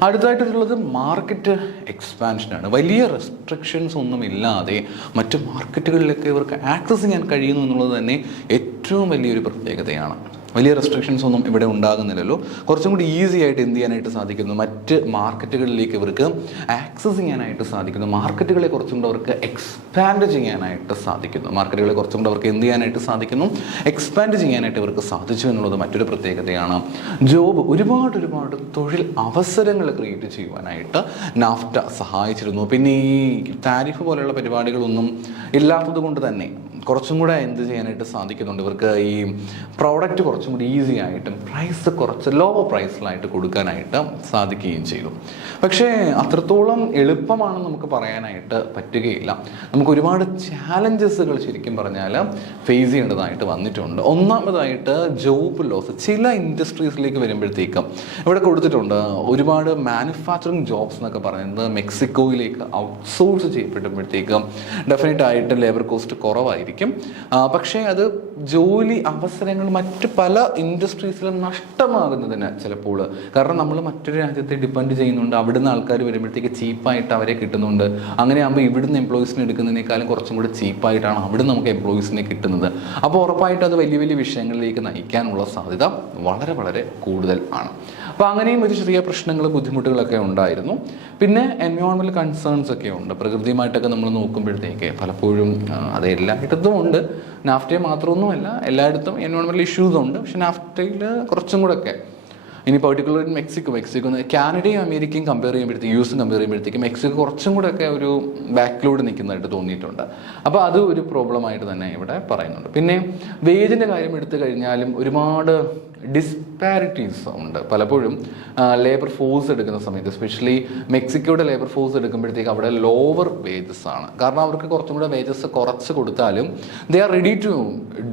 അടുത്തായിട്ടുള്ളത് മാർക്കറ്റ് എക്സ്പാൻഷനാണ്. വലിയ റെസ്ട്രിക്ഷൻസ് ഒന്നും ഇല്ലാതെ മറ്റ് മാർക്കറ്റുകളിലൊക്കെ ഇവർക്ക് ആക്സസ് ചെയ്യാൻ കഴിയുന്നു എന്നുള്ളത് തന്നെ ഏറ്റവും വലിയൊരു പ്രത്യേകതയാണ്. വലിയ റെസ്ട്രിക്ഷൻസ് ഒന്നും ഇവിടെ ഉണ്ടാകുന്നില്ലല്ലോ. കുറച്ചും കൂടി ഈസി ആയിട്ട് എന്ത് ചെയ്യാനായിട്ട് സാധിക്കുന്നു, മറ്റ് മാർക്കറ്റുകളിലേക്ക് ഇവർക്ക് ആക്സസ് ചെയ്യാനായിട്ട് സാധിക്കുന്നു. മാർക്കറ്റുകളെ കുറച്ചും കൂടെ അവർക്ക് എക്സ്പാൻഡ് ചെയ്യാനായിട്ട് സാധിക്കുന്നു. മാർക്കറ്റുകളെ കുറച്ചും കൂടെ അവർക്ക് എന്ത് ചെയ്യാനായിട്ട് സാധിക്കുന്നു, എക്സ്പാൻഡ് ചെയ്യാനായിട്ട് ഇവർക്ക് സാധിച്ചു എന്നുള്ളത് മറ്റൊരു പ്രത്യേകതയാണ്. ജോബ് ഒരുപാട് തൊഴിൽ അവസരങ്ങൾ ക്രിയേറ്റ് ചെയ്യുവാനായിട്ട് നാഫ്റ്റ സഹായിച്ചിരുന്നു. പിന്നെ ഈ താരിഫ് പോലെയുള്ള പരിപാടികളൊന്നും ഇല്ലാത്തത് കൊണ്ട് തന്നെ കുറച്ചും കൂടെ എന്ത് ചെയ്യാനായിട്ട് സാധിക്കുന്നുണ്ട്, ഇവർക്ക് ഈ പ്രോഡക്റ്റ് കുറച്ചും കൂടി ഈസി ആയിട്ടും പ്രൈസ് കുറച്ച് ലോ പ്രൈസിലായിട്ട് കൊടുക്കാനായിട്ട് സാധിക്കുകയും ചെയ്തു. പക്ഷേ അത്രത്തോളം എളുപ്പമാണെന്ന് നമുക്ക് പറയാനായിട്ട് പറ്റുകയില്ല. നമുക്ക് ഒരുപാട് ചാലഞ്ചസുകൾ ശരിക്കും പറഞ്ഞാൽ ഫേസ് ചെയ്യേണ്ടതായിട്ട് വന്നിട്ടുണ്ട്. ഒന്നാമതായിട്ട് ജോബ് ലോസ്. ചില ഇൻഡസ്ട്രീസിലേക്ക് വരുമ്പോഴത്തേക്കും ഇവിടെ കൊടുത്തിട്ടുണ്ട് ഒരുപാട് മാനുഫാക്ചറിങ് ജോബ്സ് എന്നൊക്കെ പറയുന്നത് മെക്സിക്കോയിലേക്ക് ഔട്ട്സോഴ്സ് ചെയ്യപ്പെടുമ്പോഴത്തേക്കും ഡെഫിനറ്റ് ആയിട്ട് ലേബർ കോസ്റ്റ് കുറവായിരിക്കും. പക്ഷേ അത് ജോലി അവസരങ്ങൾ മറ്റ് പല ഇൻഡസ്ട്രീസിലും നഷ്ടമാകുന്നതിന് ചിലപ്പോൾ, കാരണം നമ്മൾ മറ്റൊരു രാജ്യത്തെ ഡിപ്പെൻഡ് ചെയ്യുന്നുണ്ട്, അവിടുന്ന് ആൾക്കാർ വരുമ്പോഴത്തേക്ക് ചീപ്പായിട്ട് അവരെ കിട്ടുന്നുണ്ട്. അങ്ങനെയാകുമ്പോൾ ഇവിടുന്ന് എംപ്ലോയീസിനെ എടുക്കുന്നതിനേക്കാളും കുറച്ചും കൂടി ചീപ്പായിട്ടാണ് അവിടെ നമുക്ക് എംപ്ലോയീസിനെ കിട്ടുന്നത്. അപ്പോൾ ഉറപ്പായിട്ട് അത് വലിയ വലിയ വിഷയങ്ങളിലേക്ക് നയിക്കാനുള്ള സാധ്യത വളരെ കൂടുതൽ ആണ്. അപ്പോൾ അങ്ങനെയും ഒരു ചെറിയ പ്രശ്നങ്ങളും ബുദ്ധിമുട്ടുകളൊക്കെ ഉണ്ടായിരുന്നു. പിന്നെ എൻവയോൺമെൻറ്റൽ കൺസേൺസ് ഒക്കെ ഉണ്ട്. പ്രകൃതിയുമായിട്ടൊക്കെ നമ്മൾ നോക്കുമ്പോഴത്തേക്ക് പലപ്പോഴും അത് എല്ലായിടത്തും ഉണ്ട്, നാഫ്റ്റയെ മാത്രമൊന്നുമല്ല, എല്ലായിടത്തും എൻവയോൺമെൻറ്റൽ ഇഷ്യൂസ് ഉണ്ട്. പക്ഷെ നാഫ്റ്റയിൽ കുറച്ചും കൂടെ ഒക്കെ, ഇനി പെർട്ടിക്കുലർ മെക്സിക്കോ കാനഡയും അമേരിക്കയും കമ്പയർ ചെയ്യുമ്പോഴത്തേക്ക്, യു എസും കമ്പയർ ചെയ്യുമ്പോഴത്തേക്ക് മെക്സിക്കോ കുറച്ചും കൂടെ ഒക്കെ ഒരു ബാക്കിലോട്ട് നിൽക്കുന്നതായിട്ട് തോന്നിയിട്ടുണ്ട്. അപ്പോൾ അത് ഒരു പ്രോബ്ലമായിട്ട് തന്നെ ഇവിടെ പറയുന്നുണ്ട്. പിന്നെ വേജിൻ്റെ കാര്യം എടുത്തു കഴിഞ്ഞാലും ഒരുപാട് ഡിസ്പാരിറ്റീസ് ഉണ്ട്. പലപ്പോഴും ലേബർ ഫോഴ്സ് എടുക്കുന്ന സമയത്ത്, എസ്പെഷ്യലി മെക്സിക്കോയുടെ ലേബർ ഫോഴ്സ് എടുക്കുമ്പോഴത്തേക്ക് അവിടെ ലോവർ വേജസ് ആണ്. കാരണം അവർക്ക് കുറച്ചും കൂടെ വേജസ് കുറച്ച് കൊടുത്താലും they are ready to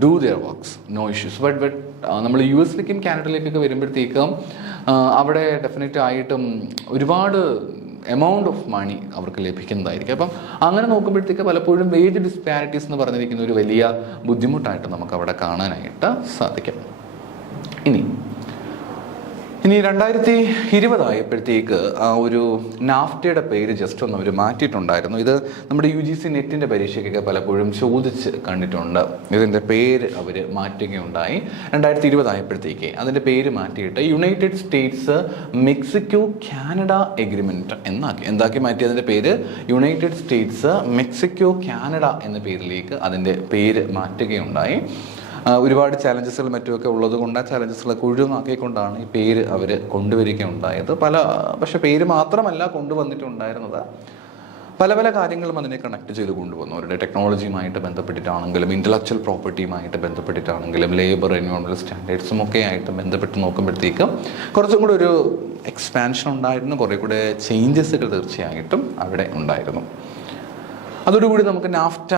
do their works, no issues. But നമ്മൾ യു എസിലേക്കും കാനഡയിലേക്കൊക്കെ വരുമ്പോഴത്തേക്കും അവിടെ ഡെഫിനറ്റ് ആയിട്ടും ഒരുപാട് എമൗണ്ട് ഓഫ് മണി അവർക്ക് ലഭിക്കുന്നതായിരിക്കും. അപ്പം അങ്ങനെ നോക്കുമ്പോഴത്തേക്ക് പലപ്പോഴും വേജ് ഡിസ്പാരിറ്റീസ് എന്ന് പറഞ്ഞിരിക്കുന്ന ഒരു വലിയ ബുദ്ധിമുട്ടായിട്ട് നമുക്ക് അവിടെ കാണാനായിട്ട് സാധിക്കും. ഇനി 2020 ആയപ്പോഴത്തേക്ക് ആ ഒരു നാഫ്റ്റയുടെ പേര് ജസ്റ്റ് ഒന്ന് അവർ മാറ്റിയിട്ടുണ്ടായിരുന്നു. ഇത് നമ്മുടെ UGC നെറ്റിൻ്റെ പരീക്ഷയ്ക്കൊക്കെ പലപ്പോഴും ചോദിച്ച് കണ്ടിട്ടുണ്ട്. ഇതിൻ്റെ പേര് അവർ മാറ്റുകയുണ്ടായി. 2020 ആയപ്പോഴത്തേക്ക് അതിൻ്റെ പേര് മാറ്റിയിട്ട് United States Mexico Canada agreement എന്താക്കി മാറ്റി അതിൻ്റെ പേര് യുണൈറ്റഡ് സ്റ്റേറ്റ്സ് മെക്സിക്കോ കാനഡ എന്ന പേരിലേക്ക് അതിൻ്റെ പേര് മാറ്റുകയുണ്ടായി. ഒരുപാട് ചാലഞ്ചസുകൾ മറ്റുമൊക്കെ ഉള്ളത് കൊണ്ട് ആ ചാലഞ്ചസുകളൊക്കെ ഒഴിവാക്കിക്കൊണ്ടാണ് ഈ പേര് അവർ കൊണ്ടുവരികയുണ്ടായത്. പക്ഷേ പേര് മാത്രമല്ല കൊണ്ടുവന്നിട്ടുണ്ടായിരുന്നത്, പല കാര്യങ്ങളും അതിനെ കണക്ട് ചെയ്ത് കൊണ്ടുവന്നു. അവരുടെ ടെക്നോളജിയുമായിട്ട് ബന്ധപ്പെട്ടിട്ടാണെങ്കിലും ഇൻ്റലക്ച്വൽ പ്രോപ്പർട്ടിയുമായിട്ട് ബന്ധപ്പെട്ടിട്ടാണെങ്കിലും ലേബർ എൻവയോൺമെൻറ്റൽ സ്റ്റാൻഡേർഡ്സും ഒക്കെ ആയിട്ട് ബന്ധപ്പെട്ട് നോക്കുമ്പോഴത്തേക്കും കുറച്ചും കൂടെ ഒരു എക്സ്പാൻഷൻ ഉണ്ടായിരുന്നു, കുറേ കൂടെ ചേഞ്ചസുകൾ തീർച്ചയായിട്ടും അവിടെ ഉണ്ടായിരുന്നു. അതോടുകൂടി നമുക്ക് നാഫ്റ്റ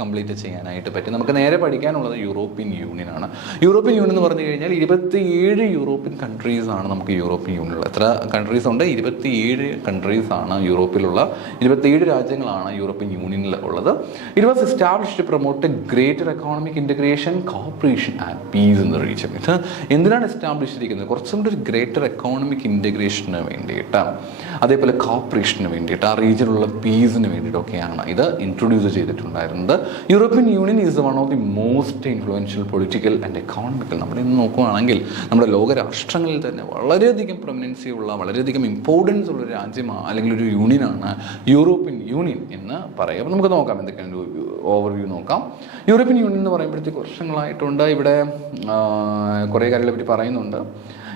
കംപ്ലീറ്റ് ചെയ്യാനായിട്ട് പറ്റും. നമുക്ക് നേരെ പഠിക്കാനുള്ളത് യൂറോപ്യൻ യൂണിയനാണ്. യൂറോപ്യൻ യൂണിയൻ എന്ന് പറഞ്ഞു കഴിഞ്ഞാൽ 27 യൂറോപ്യൻ കൺട്രീസാണ് നമുക്ക് യൂറോപ്യൻ യൂണിയനിൽ. എത്ര കൺട്രീസ് ഉണ്ട്? 27 കൺട്രീസാണ് യൂറോപ്പിലുള്ള, 27 രാജ്യങ്ങളാണ് യൂറോപ്യൻ യൂണിയനിൽ ഉള്ളത്. It was established to promote greater economic integration, cooperation and peace in the region. ഇത് എന്തിനാണ് എസ്റ്റാബ്ലിഷ് ചെയ്തിരിക്കുന്നത്? കുറച്ചും കൂടി ഒരു ഗ്രേറ്റർ എക്കോണമിക് ഇൻ്റഗ്രേഷന് വേണ്ടിയിട്ട്, അതേപോലെ കോപ്പറേഷന് വേണ്ടിയിട്ട്, ആ റീജിയനിലുള്ള പീസിന് വേണ്ടിയിട്ടൊക്കെയാണ് ഇത് ഇൻട്രൊഡ്യൂസ് ചെയ്തിട്ടുണ്ടായിരുന്നത്. European union is one of the most influential political and economical, നമ്മുടെ ഇന്ന് നോക്കുകയാണെങ്കിൽ നമ്മുടെ ലോകരാഷ്ട്രങ്ങളിൽ തന്നെ വളരെയധികം പ്രൊമിനൻസി ഉള്ള, വളരെയധികം ഇമ്പോർട്ടൻസ് ഉള്ള ഒരു രാജ്യമാണ് അല്ലെങ്കിൽ ഒരു യൂണിയനാണ് യൂറോപ്യൻ യൂണിയൻ എന്ന് പറയും. അപ്പോൾ നമുക്ക് നോക്കാം എന്തൊക്കെയാണ് ഒരു ഓവർവ്യൂ നോക്കാം. യൂറോപ്യൻ യൂണിയൻ എന്ന് പറയുമ്പോഴത്തേക്ക് വർഷങ്ങളായിട്ടുണ്ട്. ഇവിടെ കുറേ കാര്യങ്ങളെ പറ്റി പറയുന്നുണ്ട്.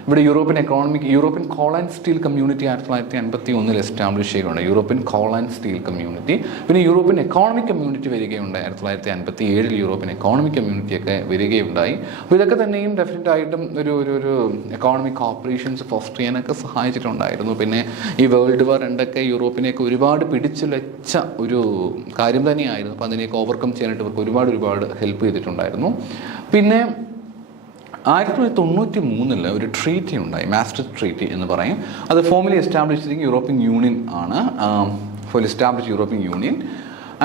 ഇവിടെ European coal and steel community 1951 establish ചെയ്യുകയുണ്ട്. European coal and steel community. പിന്നെ യൂറോപ്യൻ എക്കോണമിക് കമ്മ്യൂണിറ്റി വരികയുണ്ടായി. 1957 യൂറോപ്യൻ എക്കോണമിക് കമ്മ്യൂണിറ്റിയൊക്കെ വരികയുണ്ടായി. അപ്പോൾ ഇതൊക്കെ തന്നെയും ഡെഫിനറ്റ് ആയിട്ടും ഒരു എക്കോണമിക് കോപ്പറേഷൻസ് ഫോസ്റ്റർ ചെയ്യാനൊക്കെ സഹായിച്ചിട്ടുണ്ടായിരുന്നു. പിന്നെ ഈ വേൾഡ് വാർ 2 യൂറോപ്പിനെയൊക്കെ ഒരുപാട് പിടിച്ചുലച്ച ഒരു കാര്യം തന്നെയായിരുന്നു. അപ്പോൾ അതിനെയൊക്കെ ഓവർകം ചെയ്യാനായിട്ട് ഇവർക്ക് ഒരുപാട് ഹെൽപ്പ് ചെയ്തിട്ടുണ്ടായിരുന്നു. പിന്നെ 1993 ഒരു ട്രീറ്റി ഉണ്ടായി, മാസ്ട്രിക്റ്റ് ട്രീറ്റി എന്ന് പറയും. അത് ഫോർമലി എസ്റ്റാബ്ലിഷ് ചെയ്തിരിക്കുന്ന യൂറോപ്യൻ യൂണിയൻ ആണ്, for establish European union.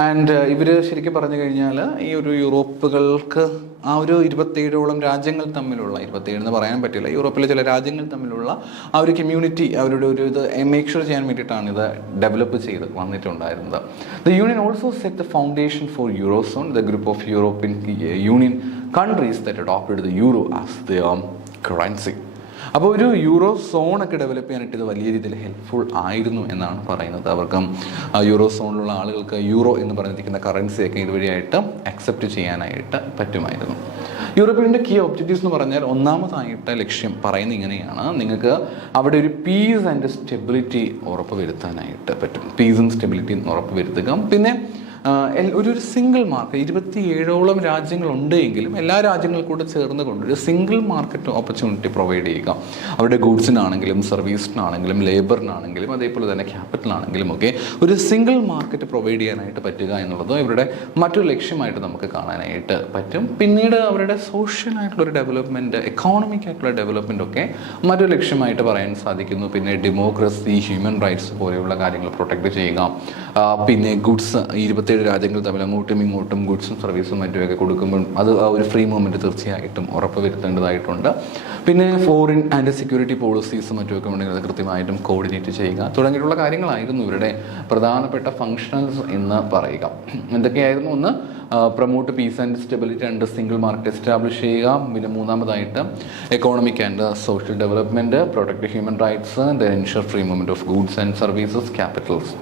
And ഇവർ ശരിക്കും പറഞ്ഞു കഴിഞ്ഞാൽ ഈ ഒരു യൂറോപ്പുകൾക്ക് ആ ഒരു 27ഓളം രാജ്യങ്ങൾ തമ്മിലുള്ള 27 എന്ന് പറയാൻ പറ്റില്ല, യൂറോപ്പിലെ ചില രാജ്യങ്ങൾ തമ്മിലുള്ള ആ ഒരു കമ്മ്യൂണിറ്റി അവരുടെ ഒരു ഇത് മേക്ക് ഷുവർ ചെയ്യാൻ വേണ്ടിയിട്ടാണ് ഇത് ഡെവലപ്പ് ചെയ്ത് വന്നിട്ടുണ്ടായിരുന്നത്. The union also set the foundation for eurozone, the group of European Union countries that adopted the euro as the currency. അപ്പോൾ ഒരു യൂറോ സോണൊക്കെ ഡെവലപ്പ് ചെയ്യാനായിട്ട് ഇത് വലിയ രീതിയിൽ ഹെൽപ്ഫുൾ ആയിരുന്നു എന്നാണ് പറയുന്നത്. അവർക്ക് യൂറോ സോണിലുള്ള ആളുകൾക്ക് യൂറോ എന്ന് പറഞ്ഞിരിക്കുന്ന കറൻസിയൊക്കെ ഇതുവഴിയായിട്ട് അക്സെപ്റ്റ് ചെയ്യാനായിട്ട് പറ്റുമായിരുന്നു. യൂറോപ്പിൻ്റെ കീ ഒബ്ജക്റ്റീവ്സ് എന്ന് പറഞ്ഞാൽ ഒന്നാമതായിട്ട് ലക്ഷ്യം പറയുന്നത് ഇങ്ങനെയാണ്: നിങ്ങൾക്ക് അവിടെ ഒരു പീസ് ആൻഡ് സ്റ്റെബിലിറ്റി ഉറപ്പ് വരുത്താനായിട്ട് പറ്റും. പീസും സ്റ്റെബിലിറ്റിയും ഉറപ്പ് വരുത്തുക. പിന്നെ ഒരു സിംഗിൾ മാർക്കറ്റ്, 27ഓളം രാജ്യങ്ങളുണ്ട് എങ്കിലും എല്ലാ രാജ്യങ്ങളും കൂടെ ചേർന്ന് കൊണ്ട് ഒരു സിംഗിൾ മാർക്കറ്റ് ഓപ്പർച്യൂണിറ്റി പ്രൊവൈഡ് ചെയ്യുക. അവരുടെ ഗൂഡ്സിനാണെങ്കിലും സർവീസിനാണെങ്കിലും ലേബറിനാണെങ്കിലും അതേപോലെ തന്നെ ക്യാപിറ്റലാണെങ്കിലും ഒക്കെ ഒരു സിംഗിൾ മാർക്കറ്റ് പ്രൊവൈഡ് ചെയ്യാനായിട്ട് പറ്റുക എന്നുള്ളത് ഇവരുടെ മറ്റൊരു ലക്ഷ്യമായിട്ട് നമുക്ക് കാണാനായിട്ട് പറ്റും. പിന്നീട് അവരുടെ സോഷ്യൽ ആയിട്ടുള്ളൊരു ഡെവലപ്മെൻറ്റ്, എക്കോണമിക് ആയിട്ടുള്ള ഡെവലപ്മെൻ്റ് ഒക്കെ മറ്റൊരു ലക്ഷ്യമായിട്ട് പറയാൻ സാധിക്കുന്നു. പിന്നെ ഡെമോക്രസി, ഹ്യൂമൻ റൈറ്റ്സ് പോലെയുള്ള കാര്യങ്ങൾ പ്രൊട്ടക്റ്റ് ചെയ്യുക. പിന്നെ ഗുഡ്സ് 27 രാജ്യങ്ങൾ തമ്മിൽ അങ്ങോട്ടും ഇങ്ങോട്ടും ഗുഡ്സും സർവീസും മറ്റുമൊക്കെ കൊടുക്കുമ്പോൾ അത് ആ ഒരു ഫ്രീ മൂവ്മെൻറ്റ് തീർച്ചയായിട്ടും ഉറപ്പ് വരുത്തേണ്ടതായിട്ടുണ്ട്. പിന്നെ ഫോറിൻ ആൻഡ് സെക്യൂരിറ്റി പോളിസീസും മറ്റുമൊക്കെ ഉണ്ടെങ്കിൽ അത് കൃത്യമായിട്ടും കോർഡിനേറ്റ് ചെയ്യുക തുടങ്ങിയിട്ടുള്ള കാര്യങ്ങളായിരുന്നു ഇവരുടെ പ്രധാനപ്പെട്ട ഫങ്ഷണൽസ് എന്ന് പറയുക. എന്തൊക്കെയായിരുന്നു? ഒന്ന്, promote peace and stability and single market establish ചെയ്യുക. പിന്നെ മൂന്നാമതായിട്ട് economic and social development, protect human rights, then ensure free movement of goods and services, capitals.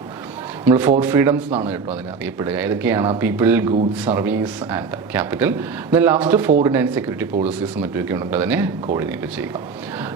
നമ്മൾ 4 ഫ്രീഡംസ് എന്നാണ് കേട്ടോ അതിനെ അറിയപ്പെടുക. ഏതൊക്കെയാണ്? People, goods, service and capital. Then last foreign and security പോളിസീസും മറ്റുമൊക്കെ ഉണ്ടെങ്കിൽ അതിനെ കോർഡിനേറ്റ് ചെയ്യുക.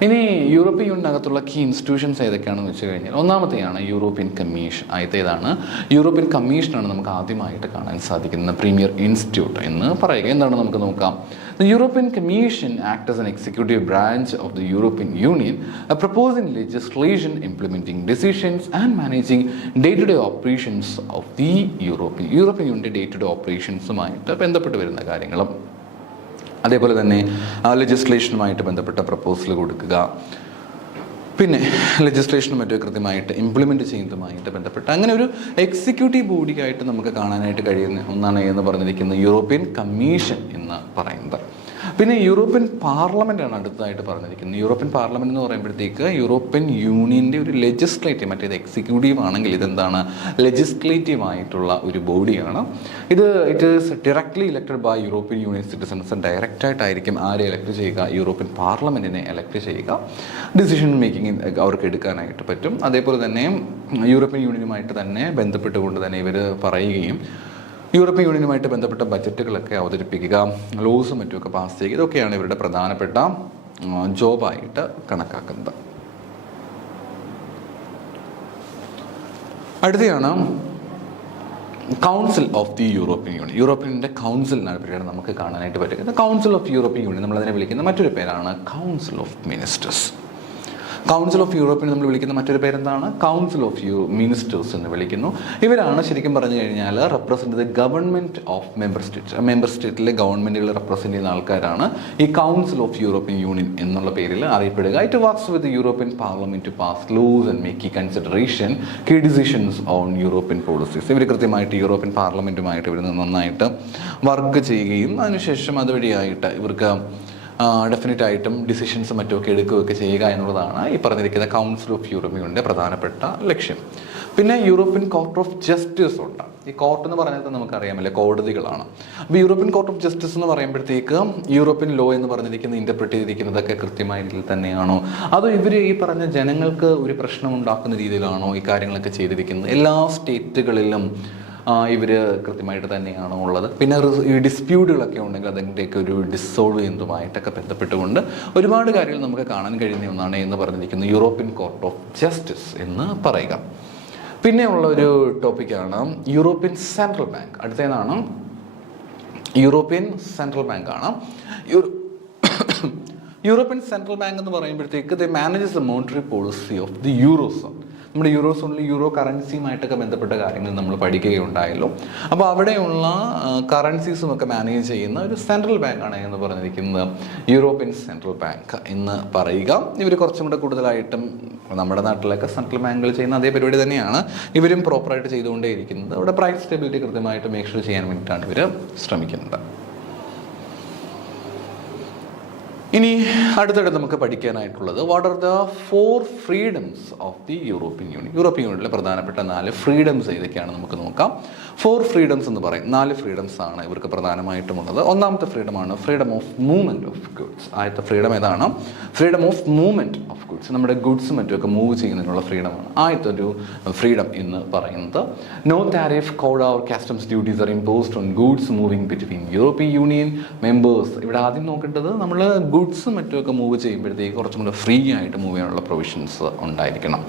ഇനി യൂറോപ്യൻ യൂണിയനകത്തുള്ള കീ ഇൻസ്റ്റിറ്റ്യൂഷൻസ് ഏതൊക്കെയാണെന്ന് വെച്ച് കഴിഞ്ഞാൽ ഒന്നാമത്തെയാണ് യൂറോപ്യൻ കമ്മീഷൻ. ആദ്യത്തേതാണ് യൂറോപ്യൻ കമ്മീഷനാണ് നമുക്ക് ആദ്യമായിട്ട് കാണാൻ സാധിക്കുന്ന പ്രീമിയർ ഇൻസ്റ്റിറ്റ്യൂട്ട് എന്ന് പറയുക. എന്താണ് നമുക്ക് നോക്കാം. The European Commission acts as an executive branch of the European Union, proposing legislation, implementing decisions and managing day-to-day operations of the European Union day-to-day operationsുമായിട്ട് ബന്ധപ്പെട്ട് വരുന്ന കാര്യങ്ങളും അതേപോലെ തന്നെ ലെജിസ്ലേഷനുമായിട്ട് ബന്ധപ്പെട്ട പ്രപ്പോസൽ കൊടുക്കുക, പിന്നെ ലെജിസ്ലേഷനും മറ്റും കൃത്യമായിട്ട് ഇംപ്ലിമെൻറ്റ് ചെയ്യുന്നതുമായിട്ട് ബന്ധപ്പെട്ട് അങ്ങനെ ഒരു എക്സിക്യൂട്ടീവ് ബോഡിയായിട്ട് നമുക്ക് കാണാനായിട്ട് കഴിയുന്ന ഒന്നാണ് എന്ന് പറഞ്ഞിരിക്കുന്നത് യൂറോപ്യൻ കമ്മീഷൻ എന്ന് പറയുന്നത്. പിന്നെ യൂറോപ്യൻ പാർലമെൻറ്റാണ് അടുത്തതായിട്ട് പറഞ്ഞിരിക്കുന്നത്. യൂറോപ്യൻ പാർലമെൻറ്റ് എന്ന് പറയുമ്പോഴത്തേക്ക് യൂറോപ്യൻ യൂണിയൻ്റെ ഒരു ലെജിസ്ലേറ്റീവ്, മറ്റേത് എക്സിക്യൂട്ടീവ് ആണെങ്കിൽ ഇതെന്താണ്, ലെജിസ്ലേറ്റീവ് ആയിട്ടുള്ള ഒരു ബോഡിയാണ്. It is directly elected by European Union citizens. ഡയറക്റ്റായിട്ടായിരിക്കും ആരെ എലക്ട് ചെയ്യുക? യൂറോപ്യൻ പാർലമെൻറ്റിനെ എലക്ട് ചെയ്യുക. ഡിസിഷൻ മേക്കിംഗ് അവർക്ക് എടുക്കാനായിട്ട് പറ്റും. അതേപോലെ തന്നെ യൂറോപ്യൻ യൂണിയനുമായിട്ട് തന്നെ ബന്ധപ്പെട്ടുകൊണ്ട് തന്നെ ഇവർ പറയുകയും യൂറോപ്യൻ യൂണിയനുമായിട്ട് ബന്ധപ്പെട്ട ബജറ്റുകളൊക്കെ അവതരിപ്പിക്കുക, ലോസും മറ്റുമൊക്കെ പാസ് ചെയ്യുക. ഇതൊക്കെയാണ് ഇവരുടെ പ്രധാനപ്പെട്ട ജോബായിട്ട് കണക്കാക്കുന്നത്. അടുത്തയാണ് council of the European Union. യൂറോപ്യൻ്റെ കൗൺസിലിനാണ് പേരാണ് നമുക്ക് കാണാനായിട്ട് പറ്റുന്നത്. കൗൺസിൽ ഓഫ് യൂറോപ്യൻ യൂണിയൻ നമ്മളതിനെ വിളിക്കുന്ന മറ്റൊരു പേരാണ് council of ministers. Council of യൂറോപ്പിനെ നമ്മൾ വിളിക്കുന്ന മറ്റൊരു പേരെന്താണ്? കൗൺസിൽ ഓഫ് മിനിസ്റ്റേഴ്സ് എന്ന് വിളിക്കുന്നു. ഇവരാണ് ശരിക്കും പറഞ്ഞു കഴിഞ്ഞാൽ represent the government of member സ്റ്റേറ്റിലെ ഗവൺമെൻറ്റുകൾ റെപ്രസെൻറ്റ് ചെയ്യുന്ന ആൾക്കാരാണ് ഈ കൗൺസിൽ ഓഫ് യൂറോപ്യൻ യൂണിയൻ എന്നുള്ള പേരിൽ അറിയപ്പെടുക. It works with European parliament to pass laws and make consideration key decisions on European policies. ഇവർ കൃത്യമായിട്ട് യൂറോപ്യൻ പാർലമെൻറ്റുമായിട്ട് ഇവർ നന്നായിട്ട് വർക്ക് ചെയ്യുകയും അതിനുശേഷം അതുവഴിയായിട്ട് ഇവർക്ക് ഡെഫിനറ്റായിട്ടും ഡിസിഷൻസും മറ്റുമൊക്കെ എടുക്കുകയൊക്കെ ചെയ്യുക എന്നുള്ളതാണ് ഈ പറഞ്ഞിരിക്കുന്ന കൗൺസിൽ ഓഫ് യൂറോപ്യൻ യൂണിയൻ്റെ പ്രധാനപ്പെട്ട ലക്ഷ്യം. പിന്നെ യൂറോപ്യൻ കോർട്ട് ഓഫ് ജസ്റ്റിസ് ഉണ്ട്. ഈ കോർട്ട് എന്ന് പറയുന്നത് നമുക്കറിയാമല്ലേ, കോടതികളാണ്. അപ്പോൾ യൂറോപ്യൻ കോർട്ട് ഓഫ് ജസ്റ്റിസ് എന്ന് പറയുമ്പോഴത്തേക്ക് യൂറോപ്യൻ ലോ എന്ന് പറഞ്ഞിരിക്കുന്ന ഇൻ്റർപ്രറ്റ് ചെയ്തിരിക്കുന്നതൊക്കെ കൃത്യമായ രീതിയിൽ തന്നെയാണോ, അതോ ഇവർ ഈ പറഞ്ഞ ജനങ്ങൾക്ക് ഒരു പ്രശ്നം ഉണ്ടാക്കുന്ന രീതിയിലാണോ ഈ കാര്യങ്ങളൊക്കെ ചെയ്തിരിക്കുന്നത്? എല്ലാ സ്റ്റേറ്റുകളിലും ഇവർ കൃത്യമായിട്ട് തന്നെയാണോ ഉള്ളത്? പിന്നെ ഈ ഡിസ്പ്യൂട്ടുകളൊക്കെ ഉണ്ടെങ്കിൽ അതിൻ്റെയൊക്കെ ഒരു ഡിസോൾവ് ചെയ്യുന്നതുമായിട്ടൊക്കെ ബന്ധപ്പെട്ടുകൊണ്ട് ഒരുപാട് കാര്യങ്ങൾ നമുക്ക് കാണാൻ കഴിയുന്ന ഒന്നാണ് എന്ന് പറഞ്ഞിരിക്കുന്നത് യൂറോപ്യൻ കോർട്ട് ഓഫ് ജസ്റ്റിസ് എന്ന് പറയുക. പിന്നെയുള്ള ഒരു ടോപ്പിക്കാണ് യൂറോപ്യൻ സെൻട്രൽ ബാങ്ക്. അടുത്തതാണ് യൂറോപ്യൻ സെൻട്രൽ ബാങ്കാണ്. യൂറോപ്യൻ സെൻട്രൽ ബാങ്ക് എന്ന് പറയുമ്പോഴത്തേക്ക് they manages the monetary policy of the eurozone. നമ്മുടെ യൂറോ സോണിൽ യൂറോ കറൻസിയുമായിട്ടൊക്കെ ബന്ധപ്പെട്ട കാര്യങ്ങൾ നമ്മൾ പഠിക്കുകയുണ്ടായല്ലോ. അപ്പോൾ അവിടെയുള്ള കറൻസീസും ഒക്കെ മാനേജ് ചെയ്യുന്ന ഒരു സെൻട്രൽ ബാങ്കാണ് എന്ന് പറഞ്ഞിരിക്കുന്നത് യൂറോപ്യൻ സെൻട്രൽ ബാങ്ക് എന്ന് പറയുക. ഇവർ കുറച്ചും കൂടെ കൂടുതലായിട്ടും നമ്മുടെ നാട്ടിലൊക്കെ സെൻട്രൽ ബാങ്കുകൾ ചെയ്യുന്ന അതേ പരിപാടി തന്നെയാണ് ഇവരും പ്രോപ്പറായിട്ട് ചെയ്തുകൊണ്ടേയിരിക്കുന്നത്. അവിടെ പ്രൈസ് സ്റ്റെബിലിറ്റി കൃത്യമായിട്ട് മേക്ക് ഷുവർ ചെയ്യാൻ വേണ്ടിയിട്ടാണ് ഇവർ ശ്രമിക്കുന്നത്. ഇനി അടുത്തിടെ നമുക്ക് പഠിക്കാനായിട്ടുള്ളത് what are the 4 freedoms of the European Union. European യൂണിയനിലെ പ്രധാനപ്പെട്ട 4 ഫ്രീഡംസ് ഏതൊക്കെയാണ് നമുക്ക് നോക്കാം. 4 ഫ്രീഡംസ് എന്ന് പറയും. 4 ഫ്രീഡംസ് ആണ് ഇവർക്ക് പ്രധാനമായിട്ടുമുള്ളത്. ഒന്നാമത്തെ ഫ്രീഡമാണ് freedom of movement of goods. ആദ്യത്തെ ഫ്രീഡം ഏതാണ്? Freedom of movement of goods. നമ്മുടെ ഗുഡ്സും മറ്റുമൊക്കെ മൂവ് ചെയ്യുന്നതിനുള്ള ഫ്രീഡമാണ് ആദ്യത്തെ ഒരു ഫ്രീഡം എന്ന് പറയുന്നത്. No tariff code or customs duties are imposed on goods moving between European union members. ഇവിടെ ആദ്യം നോക്കേണ്ടത് നമ്മൾ ഗുഡ്സും മറ്റുമൊക്കെ മൂവ് ചെയ്യുമ്പോഴത്തേക്ക് കുറച്ചും കൂടെ ഫ്രീ ആയിട്ട് മൂവ് ചെയ്യാനുള്ള പ്രൊവിഷൻസ് ഉണ്ടായിരിക്കണം.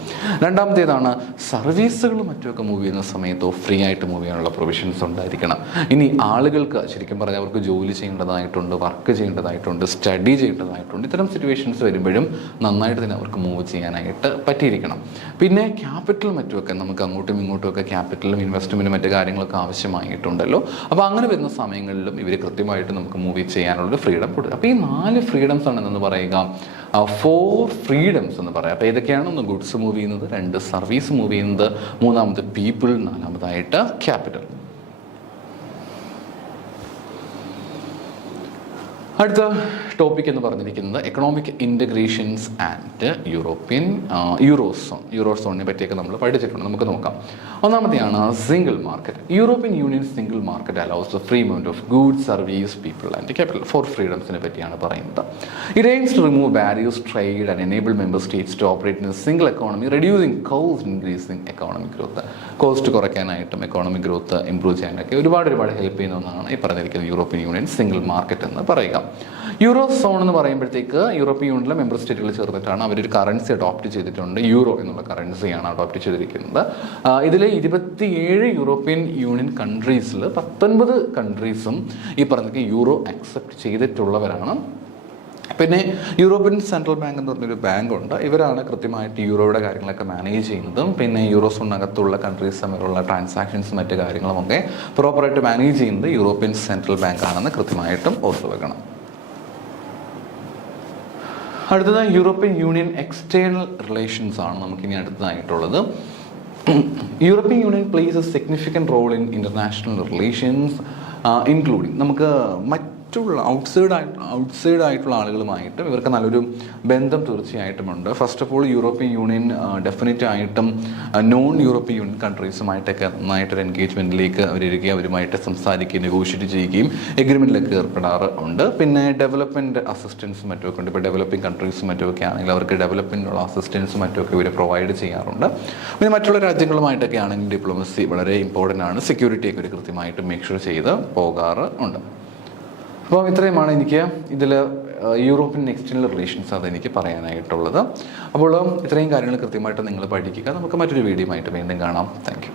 രണ്ടാമത്തേതാണ് സർവീസുകളും മറ്റുമൊക്കെ മൂവ് ചെയ്യുന്ന സമയത്തോ ഫ്രീ ആയിട്ട് മൂവ് ചെയ്യാനുള്ള പ്രൊവിഷൻസ് ഉണ്ടായിരിക്കണം. ഇനി ആളുകൾക്ക് ശരിക്കും പറഞ്ഞാൽ അവർക്ക് ജോലി ചെയ്യേണ്ടതായിട്ടുണ്ട്, വർക്ക് ചെയ്യേണ്ടതായിട്ടുണ്ട്, സ്റ്റഡി ചെയ്യേണ്ടതായിട്ടുണ്ട്. ഇത്തരം സിറ്റുവേഷൻസ് വരുമ്പോഴും നന്നായിട്ട് തന്നെ അവർക്ക് മൂവ് ചെയ്യാനായിട്ട് പറ്റിയിരിക്കണം. പിന്നെ ക്യാപിറ്റൽ മറ്റുമൊക്കെ നമുക്ക് അങ്ങോട്ടും ഇങ്ങോട്ടുമൊക്കെ ക്യാപിറ്റലും ഇൻവെസ്റ്റ്മെൻറ്റും മറ്റു കാര്യങ്ങളൊക്കെ ആവശ്യമായിട്ടുണ്ടല്ലോ. അപ്പോൾ അങ്ങനെ വരുന്ന സമയങ്ങളിലും ഇവർ കൃത്യമായിട്ട് നമുക്ക് മൂവ് ചെയ്യാനുള്ള ഫ്രീഡം കൊടുക്കുക. അപ്പോൾ ഈ 4 ഫ്രീഡംസ് ആണ് എന്ന് പറയുക 4 ഫ്രീഡംസ് എന്ന് പറയാം. അപ്പോൾ ഏതൊക്കെയാണ്? ഒന്ന് ഗുഡ്സ് മൂവ് ചെയ്യുന്നത്, 2 സർവീസ് മൂവ് ചെയ്യുന്നത്, മൂന്നാമത് പീപ്പിൾ, നാലാമതായിട്ട് ക്യാപിറ്റൽ. അടുത്ത ടോപ്പിക് എന്ന് പറഞ്ഞിരിക്കുന്നത് എക്കണോമിക് ഇൻ്റഗ്രേഷൻസ് ആൻഡ് യൂറോസോണിനെ പറ്റിയൊക്കെ നമ്മൾ പഠിച്ചിട്ടുണ്ട്. നമുക്ക് നോക്കാം. ഒന്നാമത്തെയാണ് single market. European Union single market allows the free movement of goods, service, people and capital. 4 ഫ്രീഡംസിനെ പറ്റിയാണ് പറയുന്നത്. It aims to remove barriers trade and enable member states to operate in a single economy, reducing cost, increasing economic growth. Cost കുറയ്ക്കാനായിട്ടും economic growth improve ചെയ്യാനൊക്കെ ഒരുപാട് help ചെയ്യുന്ന ഒന്നാണ് ഈ പറഞ്ഞിരിക്കുന്നത് യൂറോപ്യൻ യൂണിയൻ സിംഗിൾ മാർക്കറ്റ് എന്ന് പറയുക. യൂറോ സോൺ എന്ന് പറയുമ്പോഴത്തേക്ക് യൂറോപ്യൻ യൂണിയനിലെ മെമ്പർ സ്റ്റേറ്റുകൾ ചേർന്നിട്ടാണ് അവരൊരു കറൻസി അഡോപ്റ്റ് ചെയ്തിട്ടുണ്ട്. യൂറോ എന്നുള്ള കറൻസിയാണ് അഡോപ്റ്റ് ചെയ്തിരിക്കുന്നത്. ഇതിൽ 27 യൂറോപ്യൻ യൂണിയൻ കൺട്രീസിൽ 19 കൺട്രീസും ഈ പറഞ്ഞ യൂറോ അക്സെപ്റ്റ് ചെയ്തിട്ടുള്ളവരാണ്. പിന്നെ യൂറോപ്യൻ സെൻട്രൽ ബാങ്ക് എന്ന് പറഞ്ഞൊരു ബാങ്കുണ്ട്. ഇവരാണ് കൃത്യമായിട്ട് യൂറോയുടെ കാര്യങ്ങളൊക്കെ മാനേജ് ചെയ്യുന്നതും പിന്നെ യൂറോ സോണിനകത്തുള്ള കൺട്രീസ് തമ്മിലുള്ള ട്രാൻസാക്ഷൻസും മറ്റു കാര്യങ്ങളുമൊക്കെ പ്രോപ്പറായിട്ട് മാനേജ് ചെയ്യുന്നത് യൂറോപ്യൻ സെൻട്രൽ ബാങ്ക് ആണെന്ന് കൃത്യമായിട്ടും ഓർത്തു വെക്കണം. അടുത്തത് യൂറോപ്യൻ യൂണിയൻ എക്സ്റ്റേണൽ റിലേഷൻസ് ആണ് നമുക്കിനി അടുത്തതായിട്ടുള്ളത്. European Union plays a significant role in international relations including നമുക്ക് ഔട്ട്സൈഡ് ആയിട്ടുള്ള ആളുകളുമായിട്ട് ഇവർക്ക് നല്ലൊരു ബന്ധം തീർച്ചയായിട്ടുമുണ്ട്. First of all European Union definite ആയിട്ടും നോൺ യൂറോപ്യൻ യൂണിയൻ കൺട്രീസുമായിട്ടൊക്കെ നന്നായിട്ടൊരു എൻഗേജ്മെൻറ്റിലേക്ക് അവരിരിക്കുകയും അവരുമായിട്ട് സംസാരിക്കുകയും നെഗോഷിയേറ്റ് ചെയ്യുകയും എഗ്രിമെൻറ്റിലൊക്കെ ഏർപ്പെടാറുണ്ട്. പിന്നെ ഡെവലപ്മെൻറ്റ് അസിസ്റ്റൻസും മറ്റുമൊക്കെ ഉണ്ട്. ഇപ്പോൾ ഡെവലപ്പിംഗ് കൺട്രീസും മറ്റുമൊക്കെ ആണെങ്കിൽ അവർക്ക് ഡെവലപ്മെൻറ്റിനുള്ള അസിസ്റ്റൻസും മറ്റുമൊക്കെ ഇവർ പ്രൊവൈഡ് ചെയ്യാറുണ്ട്. പിന്നെ മറ്റുള്ള രാജ്യങ്ങളുമായിട്ടൊക്കെ ആണെങ്കിൽ ഡിപ്ലോമസി വളരെ ഇമ്പോർട്ടൻ്റ് ആണ്. സെക്യൂരിറ്റിയൊക്കെ ഒരു കൃത്യമായിട്ട് മേക്ക് ഷുവർ ചെയ്ത് പോകാറുണ്ട്. അപ്പോൾ ഇത്രയുമാണ് എനിക്ക് ഇതിൽ യൂറോപ്യൻ എക്സ്റ്റേണൽ റിലേഷൻസ് അതെനിക്ക് പറയാനായിട്ടുള്ളത്. അപ്പോൾ ഇത്രയും കാര്യങ്ങൾ കൃത്യമായിട്ട് നിങ്ങൾ പഠിക്കുക. നമുക്ക് മറ്റൊരു വീഡിയോ ആയിട്ട് വീണ്ടും കാണാം. Thank you.